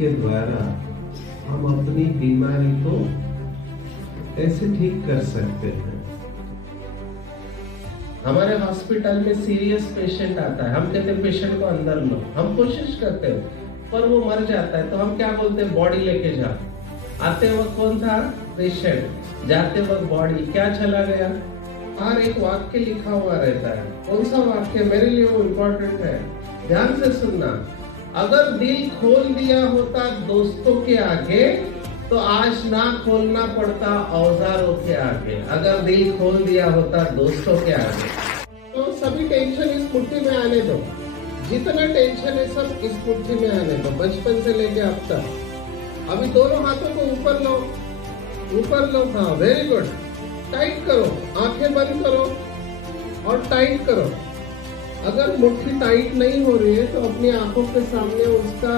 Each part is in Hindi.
के द्वारा हम अपनी बीमारी को कैसे ठीक कर सकते हैं। हमारे हॉस्पिटल में सीरियस पेशेंट आता है, हम कहते हैं पेशेंट को अंदर लो, हम कोशिश करते हैं पर वो मर जाता है, तो हम क्या बोलते हैं, बॉडी लेके जाओ। आते वक्त कौन था, पेशेंट, जाते वक्त बॉडी। क्या चला गया, और एक वाक्य लिखा हुआ रहता है। कौन सा वाक्य, मेरे लिए वो इम्पोर्टेंट है, ध्यान से सुनना। अगर दिल खोल दिया होता दोस्तों के आगे तो आज ना खोलना पड़ता औजारों के आगे। अगर दिल खोल दिया होता दोस्तों के आगे। तो सभी टेंशन इस मुट्ठी में आने दो, जितना टेंशन है सब इस मुट्ठी में आने दो, बचपन से लेके अब तक। अभी दोनों हाथों को ऊपर लो, ऊपर लो, हाँ वेरी गुड। टाइट करो, आंखें बंद करो और टाइट करो। अगर मुट्ठी टाइट नहीं हो रही है तो अपनी आंखों के सामने उसका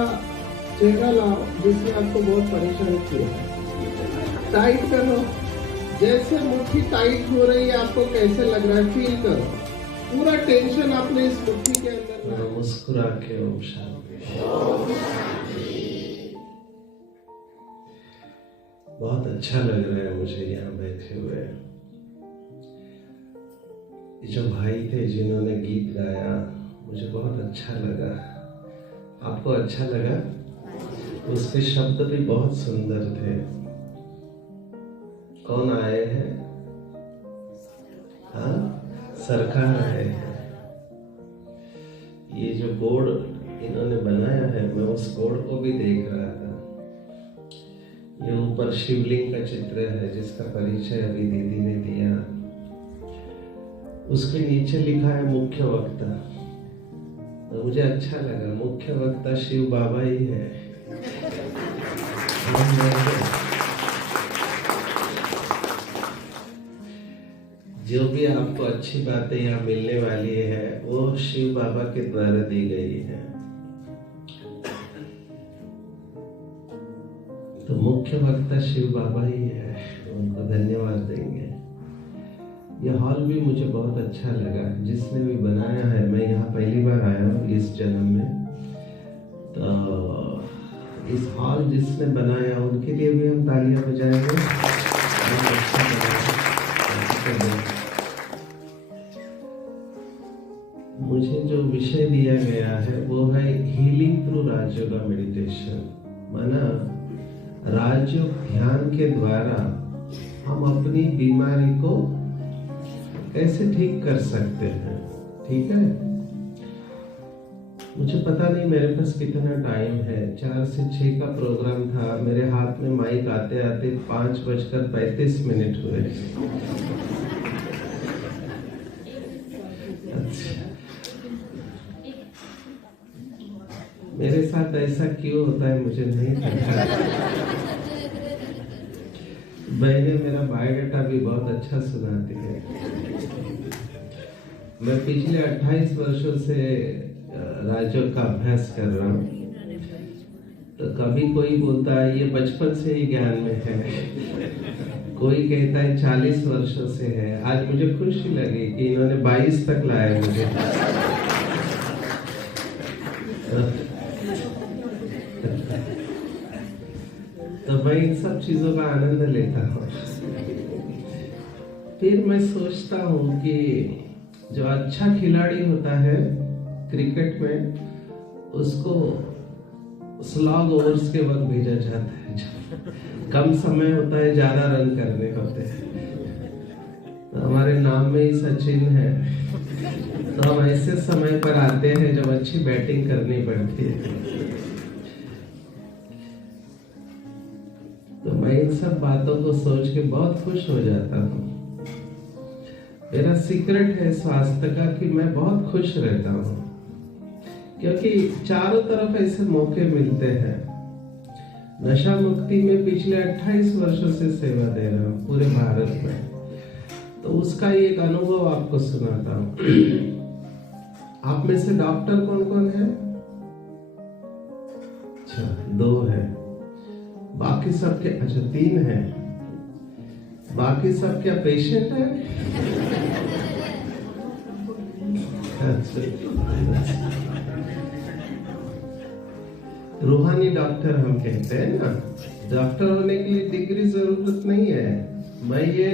चेहरा लाओ जिसने आपको बहुत परेशान किया। टाइट करो, जैसे मुट्ठी टाइट हो रही है आपको कैसे लग रहा है, फील करो। पूरा टेंशन आपने इस मुट्ठी के अंदर मुस्कुरा के ओम शांति। बहुत अच्छा लग रहा है मुझे यहाँ बैठे हुए। जो भाई थे जिन्होंने गीत गाया, मुझे बहुत अच्छा लगा। आपको अच्छा लगा? उसके शब्द भी बहुत सुंदर थे। कौन आए हैं? हाँ, सरकार आए हैं। ये जो बोर्ड इन्होंने बनाया है, मैं उस बोर्ड को भी देख रहा था। ये ऊपर शिवलिंग का चित्र है जिसका परिचय अभी दीदी ने दिया। उसके नीचे लिखा है मुख्य वक्ता। तो मुझे अच्छा लगा, मुख्य वक्ता शिव बाबा ही है। जो भी आपको अच्छी बातें यहाँ मिलने वाली है वो शिव बाबा के द्वारा दी गई है। तो मुख्य वक्ता शिव बाबा ही है, उनको धन्यवाद देंगे। यह हॉल भी मुझे बहुत अच्छा लगा, जिसने भी बनाया है। मैं यहाँ पहली बार आया हूँ इस जन्म में, तो इस हॉल जिसने बनाया उनके लिए भी हम तालियां बजाएंगे। मुझे जो विषय दिया गया है वो है हीलिंग थ्रू राजयोगा मेडिटेशन। माना राजयोग ध्यान के द्वारा हम अपनी बीमारी को कैसे ठीक कर सकते हैं। ठीक है, मुझे पता नहीं मेरे पास कितना टाइम है। 4 से 6 का प्रोग्राम था, मेरे हाथ में माइक आते आते 5:35 हुए। अच्छा, मेरे साथ ऐसा क्यों होता है मुझे नहीं पता। बहने मेरा बायोडाटा भी बहुत अच्छा सुनाती है। मैं पिछले 28 वर्षों से राजयोग का अभ्यास कर रहा हूँ। तो कभी कोई बोलता है ये बचपन से ही ज्ञान में है, कोई कहता है 40 वर्षों से है। आज मुझे खुशी लगी कि इन्होंने 22 तक लाया मुझे। तो मैं इन सब चीजों का आनंद लेता हूँ। फिर मैं सोचता हूँ कि जो अच्छा खिलाड़ी होता है क्रिकेट में, उसको स्लॉग ओवर्स के वक्त भेजा जाता है। कम समय होता है, ज्यादा रन करने होते हैं। तो हमारे नाम में ही सचिन है, तो हम ऐसे समय पर आते हैं जब अच्छी बैटिंग करनी पड़ती है। तो मैं इन सब बातों को सोच के बहुत खुश हो जाता हूँ। मेरा सीक्रेट है स्वास्थ्य का कि मैं बहुत खुश रहता हूँ, क्योंकि चारों तरफ ऐसे मौके मिलते हैं। नशा मुक्ति में पिछले 28 वर्षों से सेवा दे रहा हूँ पूरे भारत में। तो उसका एक अनुभव आपको सुनाता हूँ। आप में से डॉक्टर कौन कौन है? अच्छा, 2 है। बाकी सब के, अच्छा 3 है। बाकी सब क्या पेशेंट है? अच्छा, रूहानी डॉक्टर हम कहते हैं ना। डॉक्टर होने के लिए डिग्री जरूरत नहीं है। मैं ये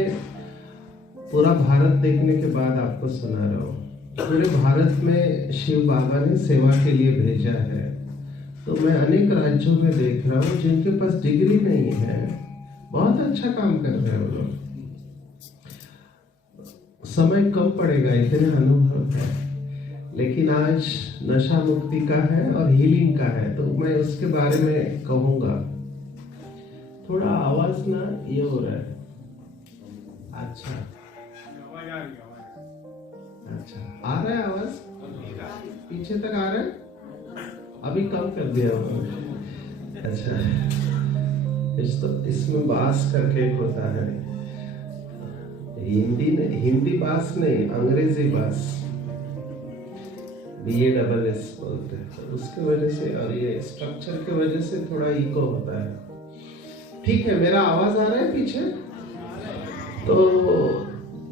पूरा भारत देखने के बाद आपको सुना रहा हूँ। पूरे भारत में शिव बाबा ने सेवा के लिए भेजा है। तो मैं अनेक राज्यों में देख रहा हूँ जिनके पास डिग्री नहीं है, बहुत अच्छा काम कर रहे हैं वो लोग। समय कम पड़ेगा, इतने अनुभव है, लेकिन आज नशा मुक्ति का है और हीलिंग का है, तो मैं उसके बारे में कहूंगा। थोड़ा आवाज ना ये हो रहा है। अच्छा अच्छा, आ रहा है आवाज? पीछे तक आ रहा है? अभी कम कर दिया उन्होंने। अच्छा, इसमें बास करके एक होता है, हिंदी बास नहीं, अंग्रेजी बास, BASS बोलते हैं। तो उसके वजह से और ये स्ट्रक्चर के वजह से थोड़ा इको होता है। ठीक है, मेरा आवाज आ रहा है पीछे? तो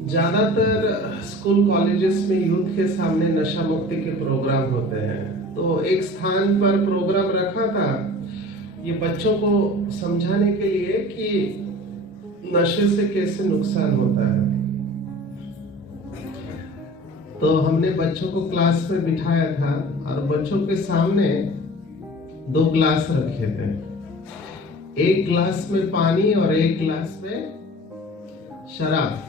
ज्यादातर स्कूल कॉलेजेस में यूथ के सामने नशा मुक्ति के प्रोग्राम होते हैं। तो एक स्थान पर प्रोग्राम रखा था ये बच्चों को समझाने के लिए कि नशे से कैसे नुकसान होता है। तो हमने बच्चों को क्लास में बिठाया था और बच्चों के सामने 2 ग्लास रखे थे। एक ग्लास में पानी और एक ग्लास में शराब।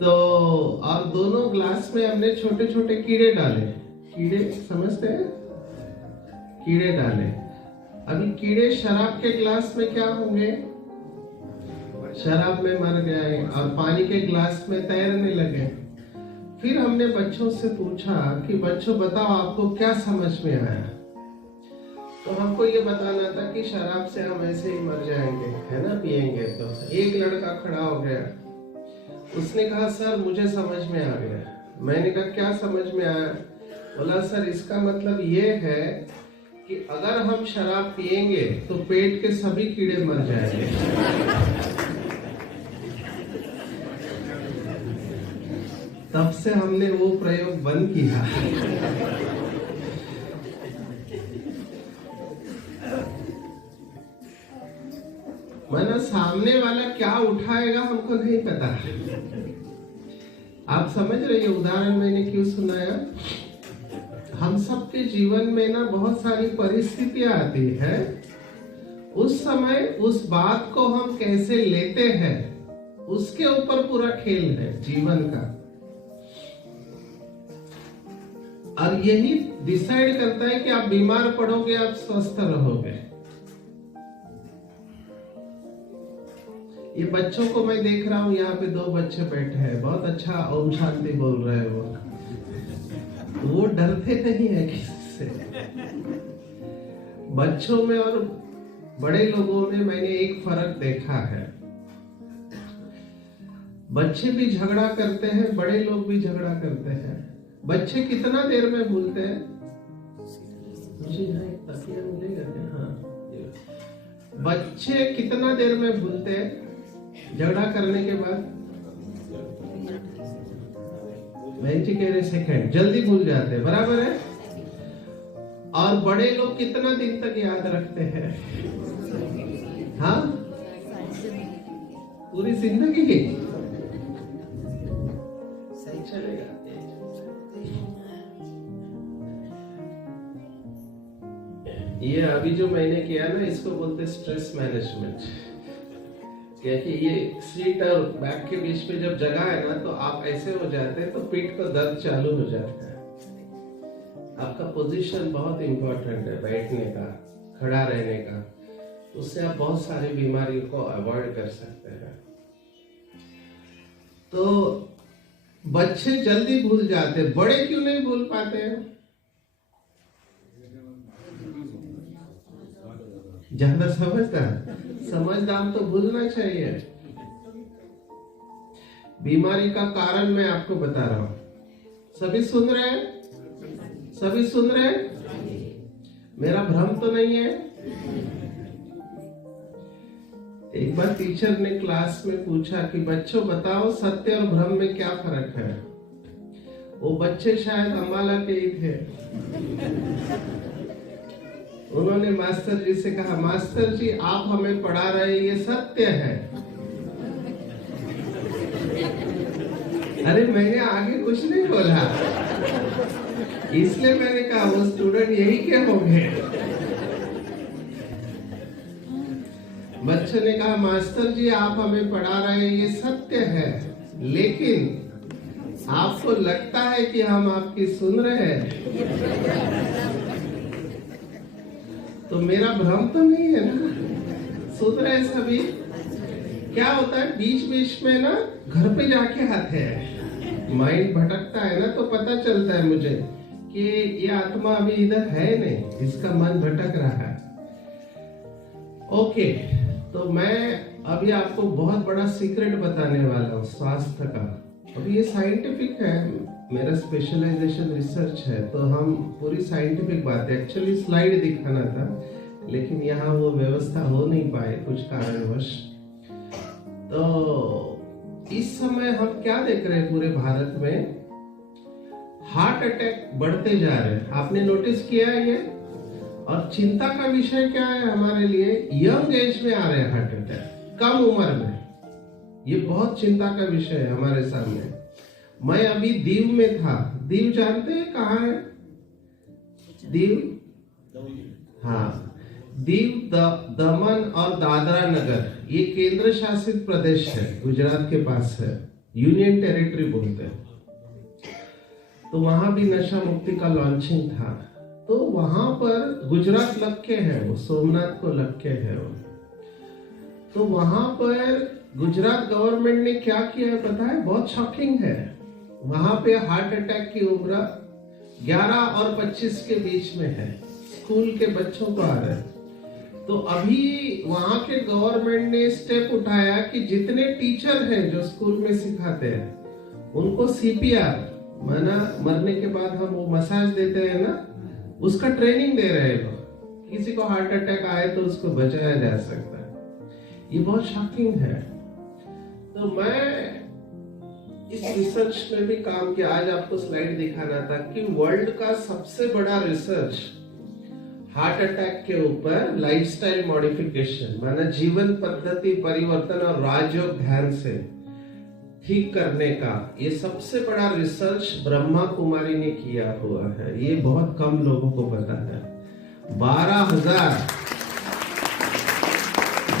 तो और दोनों ग्लास में हमने छोटे छोटे कीड़े डाले। कीड़े समझते हैं? कीड़े डाले। अभी कीड़े शराब के ग्लास में क्या होंगे? शराब में मर गए और पानी के ग्लास में तैरने लगे। फिर हमने बच्चों से पूछा कि बच्चों बताओ आपको क्या समझ में आया? तो हमको ये बताना था कि शराब से हम ऐसे ही मर जाएंगे, है ना, पिएंगे। तो एक लड़का खड़ा हो गया, उसने कहा सर मुझे समझ में आ गया। मैंने कहा क्या समझ में आया? बोला सर इसका मतलब ये है कि अगर हम शराब पिएंगे तो पेट के सभी कीड़े मर जाएंगे। तब से हमने वो प्रयोग बंद किया। माना सामने वाला क्या उठाएगा हमको नहीं पता। आप समझ रहे हैं उदाहरण मैंने क्यों सुनाया? हम सबके जीवन में ना बहुत सारी परिस्थितियां आती है। उस समय उस बात को हम कैसे लेते हैं उसके ऊपर पूरा खेल है जीवन का। और यही डिसाइड करता है कि आप बीमार पड़ोगे, आप स्वस्थ रहोगे। ये बच्चों को मैं देख रहा हूँ, यहाँ पे 2 बच्चे बैठे हैं, बहुत अच्छा ओम शांति बोल रहे हैं वो डरते नहीं है किसी से। बच्चों में और बड़े लोगों में मैंने एक फर्क देखा है। बच्चे भी झगड़ा करते हैं, बड़े लोग भी झगड़ा करते हैं। बच्चे कितना देर में भूलते हैं? मुझे यहाँ एक तकिया मिलेगा क्या? हाँ, बच्चे कितना देर में भूलते हैं झगड़ा करने के बाद? जी कह रहे सेकंड, जल्दी भूल जाते हैं, बराबर है। और बड़े लोग कितना दिन तक याद रखते हैं? हाँ, पूरी जिंदगी की। सही चलेगा। ये अभी जो मैंने किया ना, इसको बोलते स्ट्रेस मैनेजमेंट। क्योंकि ये सीट और बैक के बीच में जब जगह है ना, तो आप ऐसे हो जाते हैं तो पीठ को दर्द चालू हो जाता है। आपका पोजीशन बहुत इंपॉर्टेंट है, बैठने का, खड़ा रहने का। उससे आप बहुत सारी बीमारियों को अवॉइड कर सकते हैं। तो बच्चे जल्दी भूल जाते, बड़े क्यों नहीं भूल पाते हैं? ज्यादा समझदार तो भूलना चाहिए। बीमारी का कारण मैं आपको बता रहा हूं। सभी सुन रहे हैं? सभी सुन रहे हैं? मेरा भ्रम तो नहीं है? एक बार टीचर ने क्लास में पूछा कि बच्चों बताओ सत्य और भ्रम में क्या फर्क है? वो बच्चे शायद अम्बाला के ही थे। उन्होंने मास्टर जी से कहा, मास्टर जी आप हमें पढ़ा रहे ये सत्य है। अरे मैंने आगे कुछ नहीं बोला, इसलिए मैंने कहा वो स्टूडेंट यही के होंगे। बच्चों ने कहा, मास्टर जी आप हमें पढ़ा रहे हैं ये सत्य है, लेकिन आपको लगता है कि हम आपकी सुन रहे हैं? तो मेरा भ्रम तो नहीं है ना, सुन रहे हैं सभी। क्या होता है बीच बीच में ना घर पे जाके आते हैं, माइंड भटकता है ना, तो पता चलता है मुझे कि ये आत्मा अभी इधर है नहीं, इसका मन भटक रहा है। ओके, तो मैं अभी आपको बहुत बड़ा सीक्रेट बताने वाला हूँ स्वास्थ्य का। अभी ये साइंटिफिक है, मेरा स्पेशलाइजेशन रिसर्च है, तो हम पूरी साइंटिफिक बात है। एक्चुअली स्लाइड दिखाना था, लेकिन यहाँ वो व्यवस्था हो नहीं पाए कुछ कारणवश। तो इस समय हम क्या देख रहे हैं पूरे भारत में, हार्ट अटैक बढ़ते जा रहे हैं। आपने नोटिस किया है ये? और चिंता का विषय क्या है हमारे लिए, यंग एज में आ रहे हैं हार्ट अटैक, कम उम्र में। ये बहुत चिंता का विषय है हमारे सामने। मैं अभी दीव में था। दीव जानते हैं कहाँ है? दीव, हाँ, दीव, दमन और दादरा नगर, ये केंद्र शासित प्रदेश है, गुजरात के पास है, यूनियन टेरिटरी बोलते हैं। तो वहां भी नशा मुक्ति का लॉन्चिंग था। तो वहां पर गुजरात लग के है, वो सोमनाथ को लग के है वो। तो वहां पर गुजरात गवर्नमेंट ने क्या किया है पता है? बहुत शॉकिंग है। वहां पे हार्ट अटैक की उम्र 11 और 25 के बीच में है, स्कूल के बच्चों को आ रहा है। तो अभी वहां के गवर्नमेंट ने स्टेप उठाया कि जितने टीचर हैं जो स्कूल में सिखाते हैं उनको सीपीआर, माना मरने के बाद हम वो मसाज देते हैं ना, उसका ट्रेनिंग दे रहे हैं। किसी को हार्ट अटैक आए तो उसको बचाया जा सकता है। ये बहुत शॉकिंग है। तो मैं इस रिसर्च में भी काम किया। आज आपको स्लाइड दिखाना था कि वर्ल्ड का सबसे बड़ा रिसर्च हार्ट अटैक के ऊपर लाइफस्टाइल मॉडिफिकेशन, माना जीवन पद्धति परिवर्तन और राजयोग ध्यान से ठीक करने का, ये सबसे बड़ा रिसर्च ब्रह्मा कुमारी ने किया हुआ है। ये बहुत कम लोगों को पता है।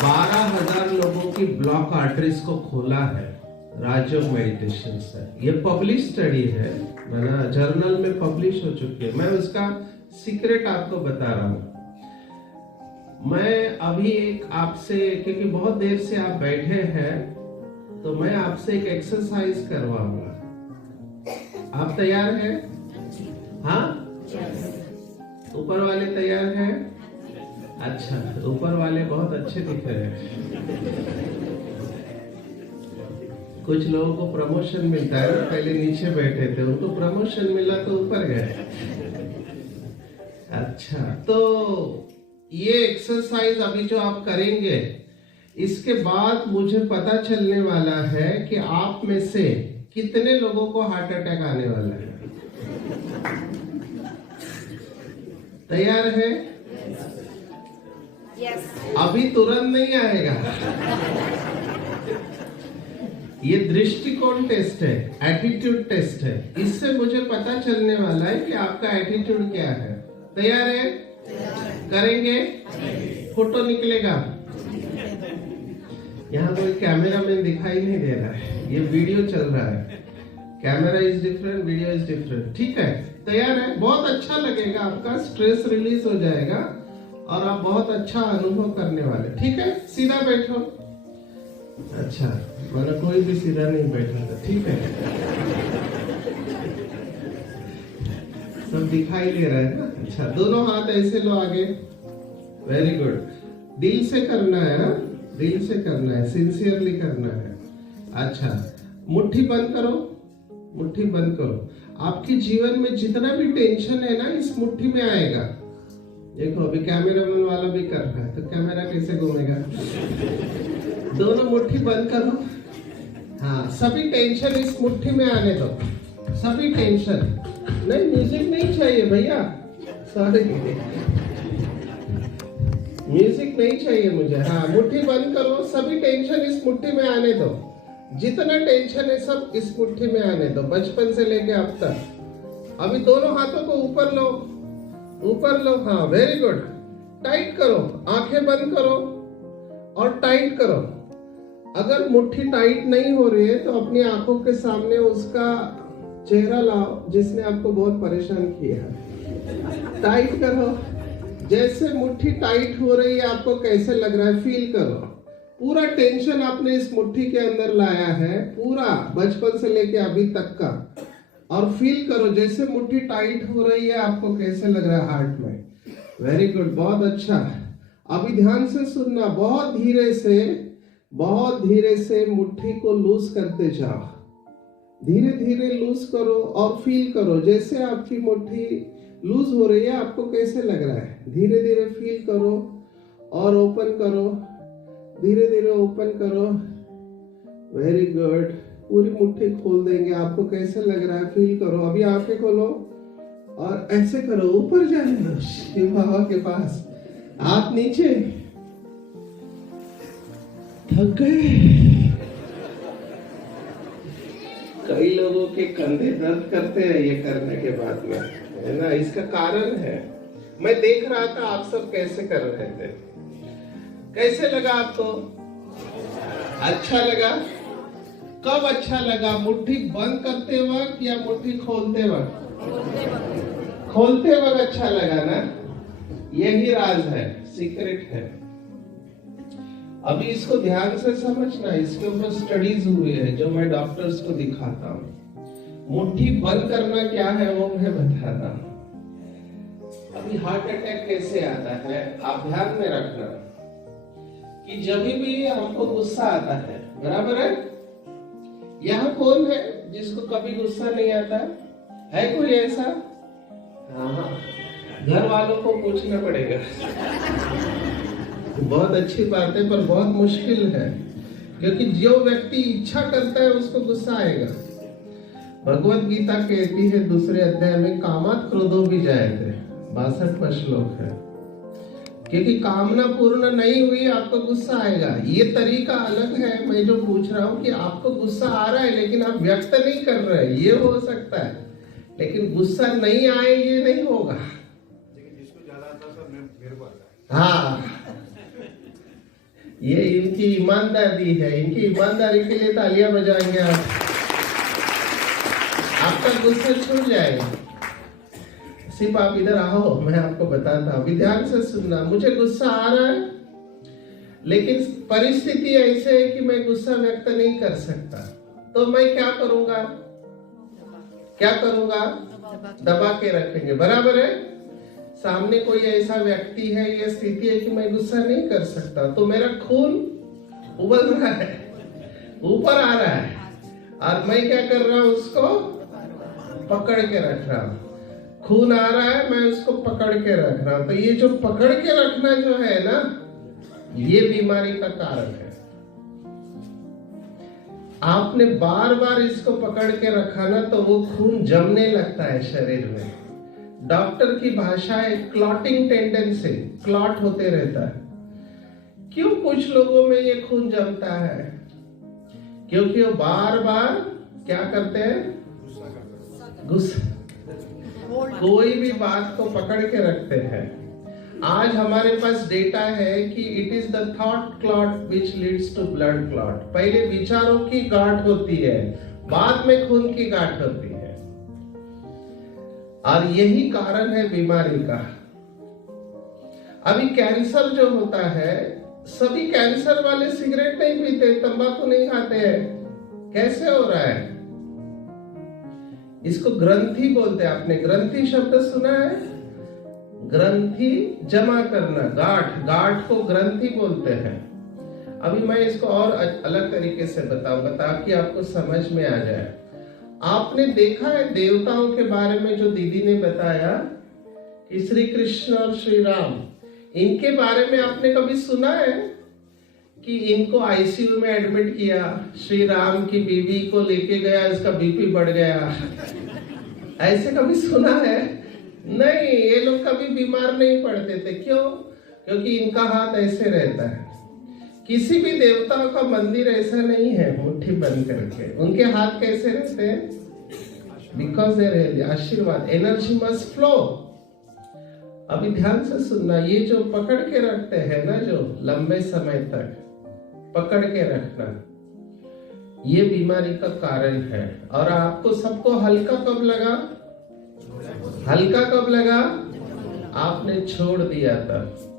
12,000 लोगों की ब्लॉक आर्टरीज को खोला है राजयोग मेडिटेशन से। ये पब्लिश स्टडी है, मैंने जर्नल में पब्लिश हो चुकी है। मैं उसका सीक्रेट आपको बता रहा हूं। मैं अभी एक आपसे, क्योंकि बहुत देर से आप बैठे हैं, तो मैं आपसे एक एक्सरसाइज करवाऊंगा। आप तैयार हैं? हाँ, ऊपर वाले तैयार हैं? अच्छा, ऊपर वाले बहुत अच्छे दिख रहे हैं। कुछ लोगों को प्रमोशन मिलता है, पहले नीचे बैठे थे, उनको प्रमोशन मिला तो ऊपर गए। अच्छा, तो ये एक्सरसाइज अभी जो आप करेंगे, इसके बाद मुझे पता चलने वाला है कि आप में से कितने लोगों को हार्ट अटैक आने वाला है। तैयार है? Yes. अभी तुरंत नहीं आएगा। ये दृष्टिकोण टेस्ट है, एटीट्यूड टेस्ट है। इससे मुझे पता चलने वाला है कि आपका एटीट्यूड क्या है। तैयार है? करेंगे? फोटो निकलेगा। यहाँ कोई कैमरामैन दिखाई नहीं दे रहा है, ये वीडियो चल रहा है। Camera is different, video is different. ठीक है, तैयार है? बहुत अच्छा लगेगा, आपका स्ट्रेस रिलीज हो जाएगा और आप बहुत अच्छा अनुभव करने वाले। ठीक है, सीधा बैठो। अच्छा, मतलब कोई भी सीधा नहीं बैठा था। ठीक है, सब दिखाई दे रहा है ना? अच्छा, दोनों हाथ ऐसे लो आगे। Very good. दिल से करना है ना, दिल से करना है, सिंसियरली करना है। अच्छा, मुट्ठी बंद करो, मुट्ठी बंद करो। आपके जीवन में जितना भी टेंशन है ना, इस मुट्ठी में आएगा। देखो, अभी कैमरामैन वाला भी कर रहा है, तो कैमरा कैसे घूमेगा? दोनों मुट्ठी बंद करो। हाँ, सभी टेंशन इस मुट्ठी में आने दो। सभी टेंशन। नहीं, म्यूजिक नहीं चाहिए भैया, सॉरी, म्यूजिक नहीं चाहिए मुझे। हाँ, मुट्ठी बंद करो, सभी टेंशन इस मुट्ठी में आने दो। जितना टेंशन है सब इस मुट्ठी में आने दो, बचपन से लेके अब तक। अभी दोनों हाथों को ऊपर लो, ऊपर लो। हाँ, वेरी गुड। टाइट करो, आंखें बंद करो और टाइट करो। अगर मुट्ठी टाइट नहीं हो रही है तो अपनी आंखों के सामने उसका चेहरा लाओ जिसने आपको बहुत परेशान किया है। टाइट करो। जैसे मुट्ठी टाइट हो रही है आपको कैसे लग रहा है, फील करो। पूरा टेंशन आपने इस मुट्ठी के अंदर लाया है, पूरा बचपन से लेके अभी तक का। और फील करो जैसे मुट्ठी टाइट हो रही है आपको कैसे लग रहा है हार्ट में। वेरी गुड, बहुत अच्छा। अभी ध्यान से सुनना, बहुत धीरे से मुट्ठी को लूज करते जाओ। धीरे धीरे लूज करो और फील करो जैसे आपकी मुट्ठी लूज हो रही है आपको कैसे लग रहा है। धीरे धीरे फील करो और ओपन करो, धीरे धीरे ओपन करो। Very good. पूरी मुट्ठी खोल देंगे, आपको कैसे लग रहा है फील करो। अभी आंखें खोलो और ऐसे करो, ऊपर जाने दो शिव बाबा के पास, आप नीचे। थक गए? कई लोगों के कंधे दर्द करते हैं ये करने के बाद में, है ना। इसका कारण है, मैं देख रहा था आप सब कैसे कर रहे थे। कैसे लगा आपको? अच्छा लगा? कब अच्छा लगा? मुट्ठी बंद करते वक्त या मुट्ठी खोलते वक्त? खोलते वक्त अच्छा लगा ना। यही राज है, सीक्रेट है। अभी इसको ध्यान से समझना, इसके ऊपर स्टडीज हुई है जो मैं डॉक्टर्स को दिखाता हूँ। मुट्ठी बंद करना क्या है वो मैं बताता हूँ। अभी हार्ट अटैक कैसे आता है आप ध्यान में रखना कि जब भी हमको गुस्सा आता है, बराबर है। यहाँ कौन है जिसको कभी गुस्सा नहीं आता है? कोई ऐसा? हाँ, घर वालों को पूछना पड़ेगा। बहुत अच्छी बात है पर बहुत मुश्किल है, क्योंकि जो व्यक्ति इच्छा करता है उसको गुस्सा आएगा। भगवत गीता कहती है दूसरे अध्याय में, कामात क्रोधो भी जायते, 62वां श्लोक है। क्योंकि कामना पूर्ण नहीं हुई आपको गुस्सा आएगा। ये तरीका अलग है। मैं जो पूछ रहा हूँ कि आपको गुस्सा आ रहा है लेकिन आप व्यक्त नहीं कर रहे, ये हो सकता है। लेकिन गुस्सा नहीं आए ये नहीं होगा। लेकिन जिसको ज्यादा आता है मेरे को आता है। हाँ, ये इनकी ईमानदारी है। इनकी ईमानदारी के लिए तालियां बजाएंगे आप। आपका गुस्सा छूट जाएगा। सिर्फ आप इधर आओ, मैं आपको बताता हूँ। अभी ध्यान से सुनना। मुझे गुस्सा आ रहा है लेकिन परिस्थिति ऐसे है कि मैं गुस्सा व्यक्त नहीं कर सकता, तो मैं क्या करूंगा? क्या करूंगा? दबा के रखेंगे, बराबर है। सामने कोई ऐसा व्यक्ति है, ये स्थिति है कि मैं गुस्सा नहीं कर सकता, तो मेरा खून उबल रहा है, ऊपर आ रहा है, और मैं क्या कर रहा हूं? उसको पकड़ के रख रहा हूं। खून आ रहा है, मैं उसको पकड़ के रख रहा हूं। तो ये जो पकड़ के रखना जो है ना, ये बीमारी का कारण है। आपने बार बार इसको पकड़ के रखा ना तो वो खून जमने लगता है शरीर में। डॉक्टर की भाषा है क्लॉटिंग टेंडेंसी, क्लॉट होते रहता है। क्यों कुछ लोगों में ये खून जमता है? क्योंकि वो बार बार क्या करते हैं? गुस्सा, कोई भी बात को पकड़ के रखते हैं। आज हमारे पास डेटा है कि it is the thought clot which leads to blood clot. पहले विचारों की गांठ होती है, बाद में खून की गांठ होती है, और यही कारण है बीमारी का। अभी कैंसर जो होता है, सभी कैंसर वाले सिगरेट नहीं पीते, तंबाकू नहीं खाते हैं। कैसे हो रहा है? इसको ग्रंथि बोलते हैं। आपने ग्रंथि शब्द सुना है? ग्रंथि जमा करना, गांठ को ग्रंथि बोलते हैं। अभी मैं इसको और अलग तरीके से बताऊंगा ताकि आपको समझ में आ जाए। आपने देखा है देवताओं के बारे में जो दीदी ने बताया कि श्री कृष्ण और श्री राम, इनके बारे में आपने कभी सुना है कि इनको आईसीयू में एडमिट किया, श्री राम की बीवी को लेके गया, इसका बीपी बढ़ गया। ऐसे कभी सुना है? नहीं, ये लोग कभी बीमार नहीं पड़ते थे। क्यों? क्योंकि इनका हाथ ऐसे रहता है। किसी भी देवताओं का मंदिर ऐसा नहीं है मुट्ठी बंद करके। उनके हाथ कैसे रहते हैं? बिकॉज देयर आशीर्वाद, एनर्जी मस्ट फ्लो। अभी ध्यान से सुनना, ये जो पकड़ के रखते हैं ना, जो लंबे समय तक पकड़ के रखना, ये बीमारी का कारण है। और आपको सबको हल्का कब लगा? हल्का कब लगा? आपने छोड़ दिया तब।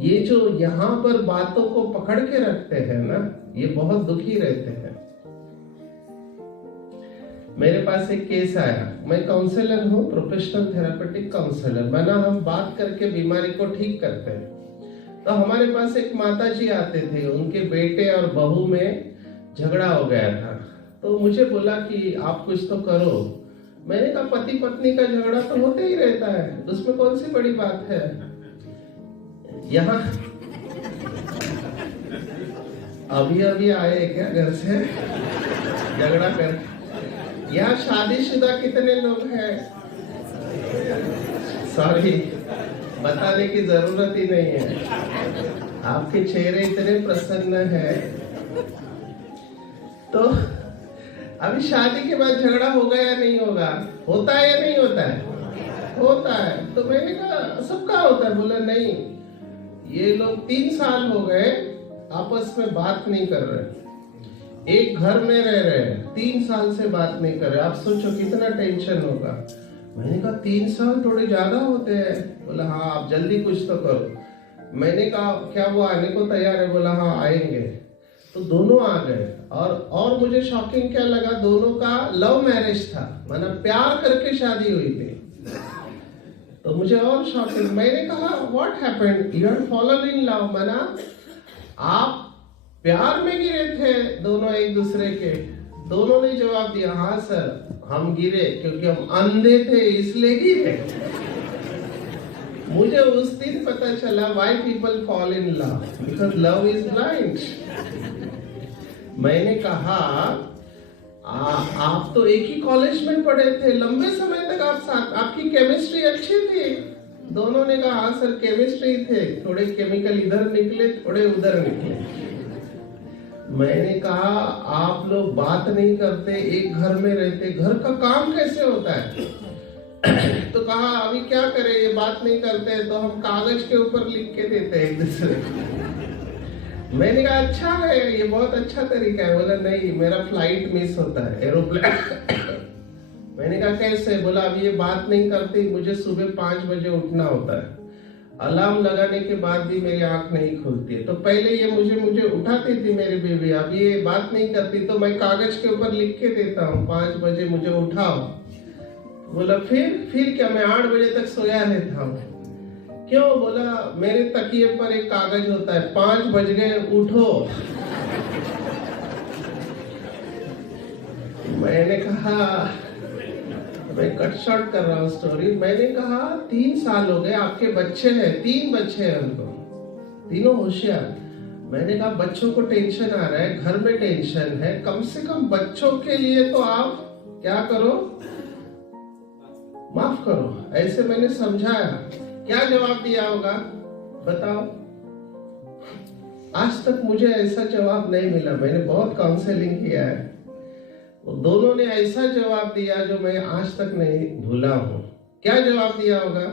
ये जो यहाँ पर बातों को पकड़ के रखते हैं ना, ये बहुत दुखी रहते हैं। मेरे पास एक केस आया, मैं काउंसलर हूँ, प्रोफेशनल थेरापेटिक काउंसलर। माना हम बात करके बीमारी को ठीक करते हैं। तो हमारे पास एक माता जी आते थे, उनके बेटे और बहू में झगड़ा हो गया था। तो मुझे बोला कि आप कुछ तो करो। मैंने कहा पति पत्नी का झगड़ा तो होते ही रहता है, उसमें कौन सी बड़ी बात है। यहाँ अभी आए क्या घर से झगड़ा कर? यहाँ शादीशुदा कितने लोग हैं? सॉरी, बताने की जरूरत ही नहीं है, आपके चेहरे इतने प्रसन्न हैं। तो अभी शादी के बाद झगड़ा होगा या नहीं होगा? होता है या नहीं होता है? होता है। तो मैंने कहा सबका होता है। बोला नहीं, ये लोग 3 साल हो गए आपस में बात नहीं कर रहे, एक घर में रह रहे हैं, 3 साल से बात नहीं कर रहे। आप सोचो कितना टेंशन होगा। मैंने कहा 3 साल थोड़े ज्यादा होते हैं। बोला हाँ, आप जल्दी कुछ तो करो। मैंने कहा क्या वो आने को तैयार है? बोला हाँ आएंगे। तो दोनों आ गए। और मुझे शॉकिंग क्या लगा, दोनों का लव मैरिज था, मतलब प्यार करके शादी हुई थी। तो मुझे और शॉकिंग, मैंने कहा what happened, you have fallen in love, माना आप प्यार में गिरे थे दोनों एक दूसरे के। दोनों ने जवाब दिया हाँ सर, हम गिरे क्योंकि हम अंधे थे इसलिए गिरे। मुझे उस दिन पता चला why people fall in love, because love is blind. मैंने कहा आप तो एक ही कॉलेज में पढ़े थे, लंबे समय तक आप साथ, आपकी केमिस्ट्री अच्छी थी। दोनों ने कहा हाँ सर केमिस्ट्री थे, थोड़े केमिकल इधर निकले थोड़े उधर निकले। मैंने कहा आप लोग बात नहीं करते, एक घर में रहते, घर का काम कैसे होता है? तो कहा अभी क्या करें, ये बात नहीं करते तो हम कागज के ऊपर लिख के देते हैं एक दूसरे को। मैंने कहा अच्छा है, ये बहुत अच्छा तरीका है। बोला नहीं, मेरा फ्लाइट मिस होता है, एरोप्लेन। मैंने कहा कैसे? बोला अभी ये बात नहीं करती, मुझे सुबह 5 बजे उठना होता है, अलार्म लगाने के बाद भी मेरी आंख नहीं खुलती है। तो पहले ये मुझे उठाती थी मेरी बीवी, अब ये बात नहीं करती तो मैं कागज के ऊपर लिख के देता हूँ 5 बजे मुझे उठाओ। बोला फिर क्या, मैं 8 बजे तक सोया रहता हूँ। क्यों? बोला मेरे तकिए पर एक कागज होता है, 5 बज गए उठो। मैंने कहा, मैं कट शॉर्ट कर रहा हूँ स्टोरी। मैंने कहा 3 साल हो गए, आपके बच्चे हैं, 3 बच्चे हैं उनको, तीनों होशियार। मैंने कहा बच्चों को टेंशन आ रहा है, घर में टेंशन है, कम से कम बच्चों के लिए तो आप क्या करो, माफ करो। ऐसे मैंने समझाया। क्या जवाब दिया होगा बताओ? आज तक मुझे ऐसा जवाब नहीं मिला। मैंने बहुत काउंसलिंग किया है, वो दोनों ने ऐसा जवाब दिया जो मैं आज तक नहीं भूला हूं। क्या जवाब दिया होगा?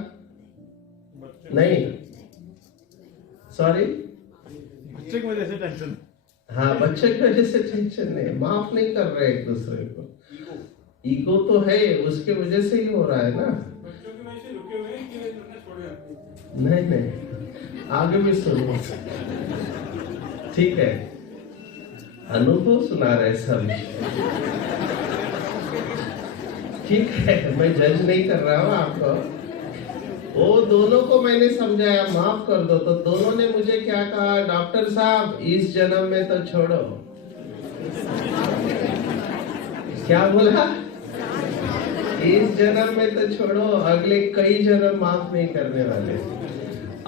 नहीं, सॉरी, बच्चे की वजह से टेंशन। हाँ, बच्चे की वजह से टेंशन नहीं, माफ नहीं कर रहे एक दूसरे को। ईगो तो है, उसके वजह से ही हो रहा है ना। नहीं, आगे भी सुनो, ठीक है? अनुभव सुना रहे सब, ठीक है, मैं जज नहीं कर रहा हूँ आपको। वो दोनों को मैंने समझाया माफ कर दो, तो दोनों ने मुझे क्या कहा, डॉक्टर साहब इस जन्म में तो छोड़ो। क्या बोला? इस जन्म में तो छोड़ो, अगले कई जन्म माफ नहीं करने वाले।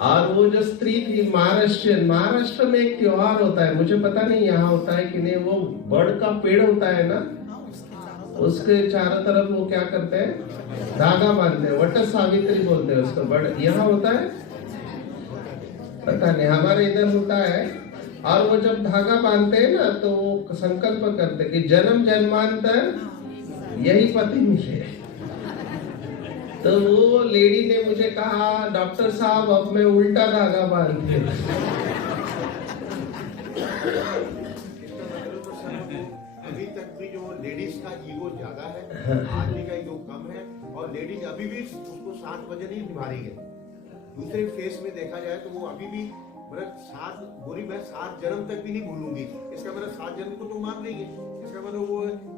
और वो जो स्त्री थी महाराष्ट्र में एक त्योहार होता है, मुझे पता नहीं यहाँ होता है कि नहीं, वो बड़ का पेड़ होता है ना, उसके चारों तरफ वो क्या करते हैं, धागा बांधते हैं, वट सावित्री बोलते हैं उसको। बड़ यहाँ होता है, पता नहीं, हमारे इधर होता है। और वो जब धागा बांधते हैं ना तो वो संकल्प करते कि जन्म जन्मांतर यही पति मिले। तो वो लेडी ने मुझे कहा, डॉक्टर साहब अब मैं उल्टा धागा बांधती हूँ। अभी तक भी जो लेडीज का ईगो ज्यादा है, आदमी का ईगो कम है, और लेडीज अभी भी उसको 7 वजन ही निभा रही है। दूसरे फेस में देखा जाए तो वो अभी भी मतलब 7 बोली, मैं 7 जन्म तक भी नहीं भूलूंगी। इसका मतलब 7 जन्म को तो मान रही है, इसका मतलब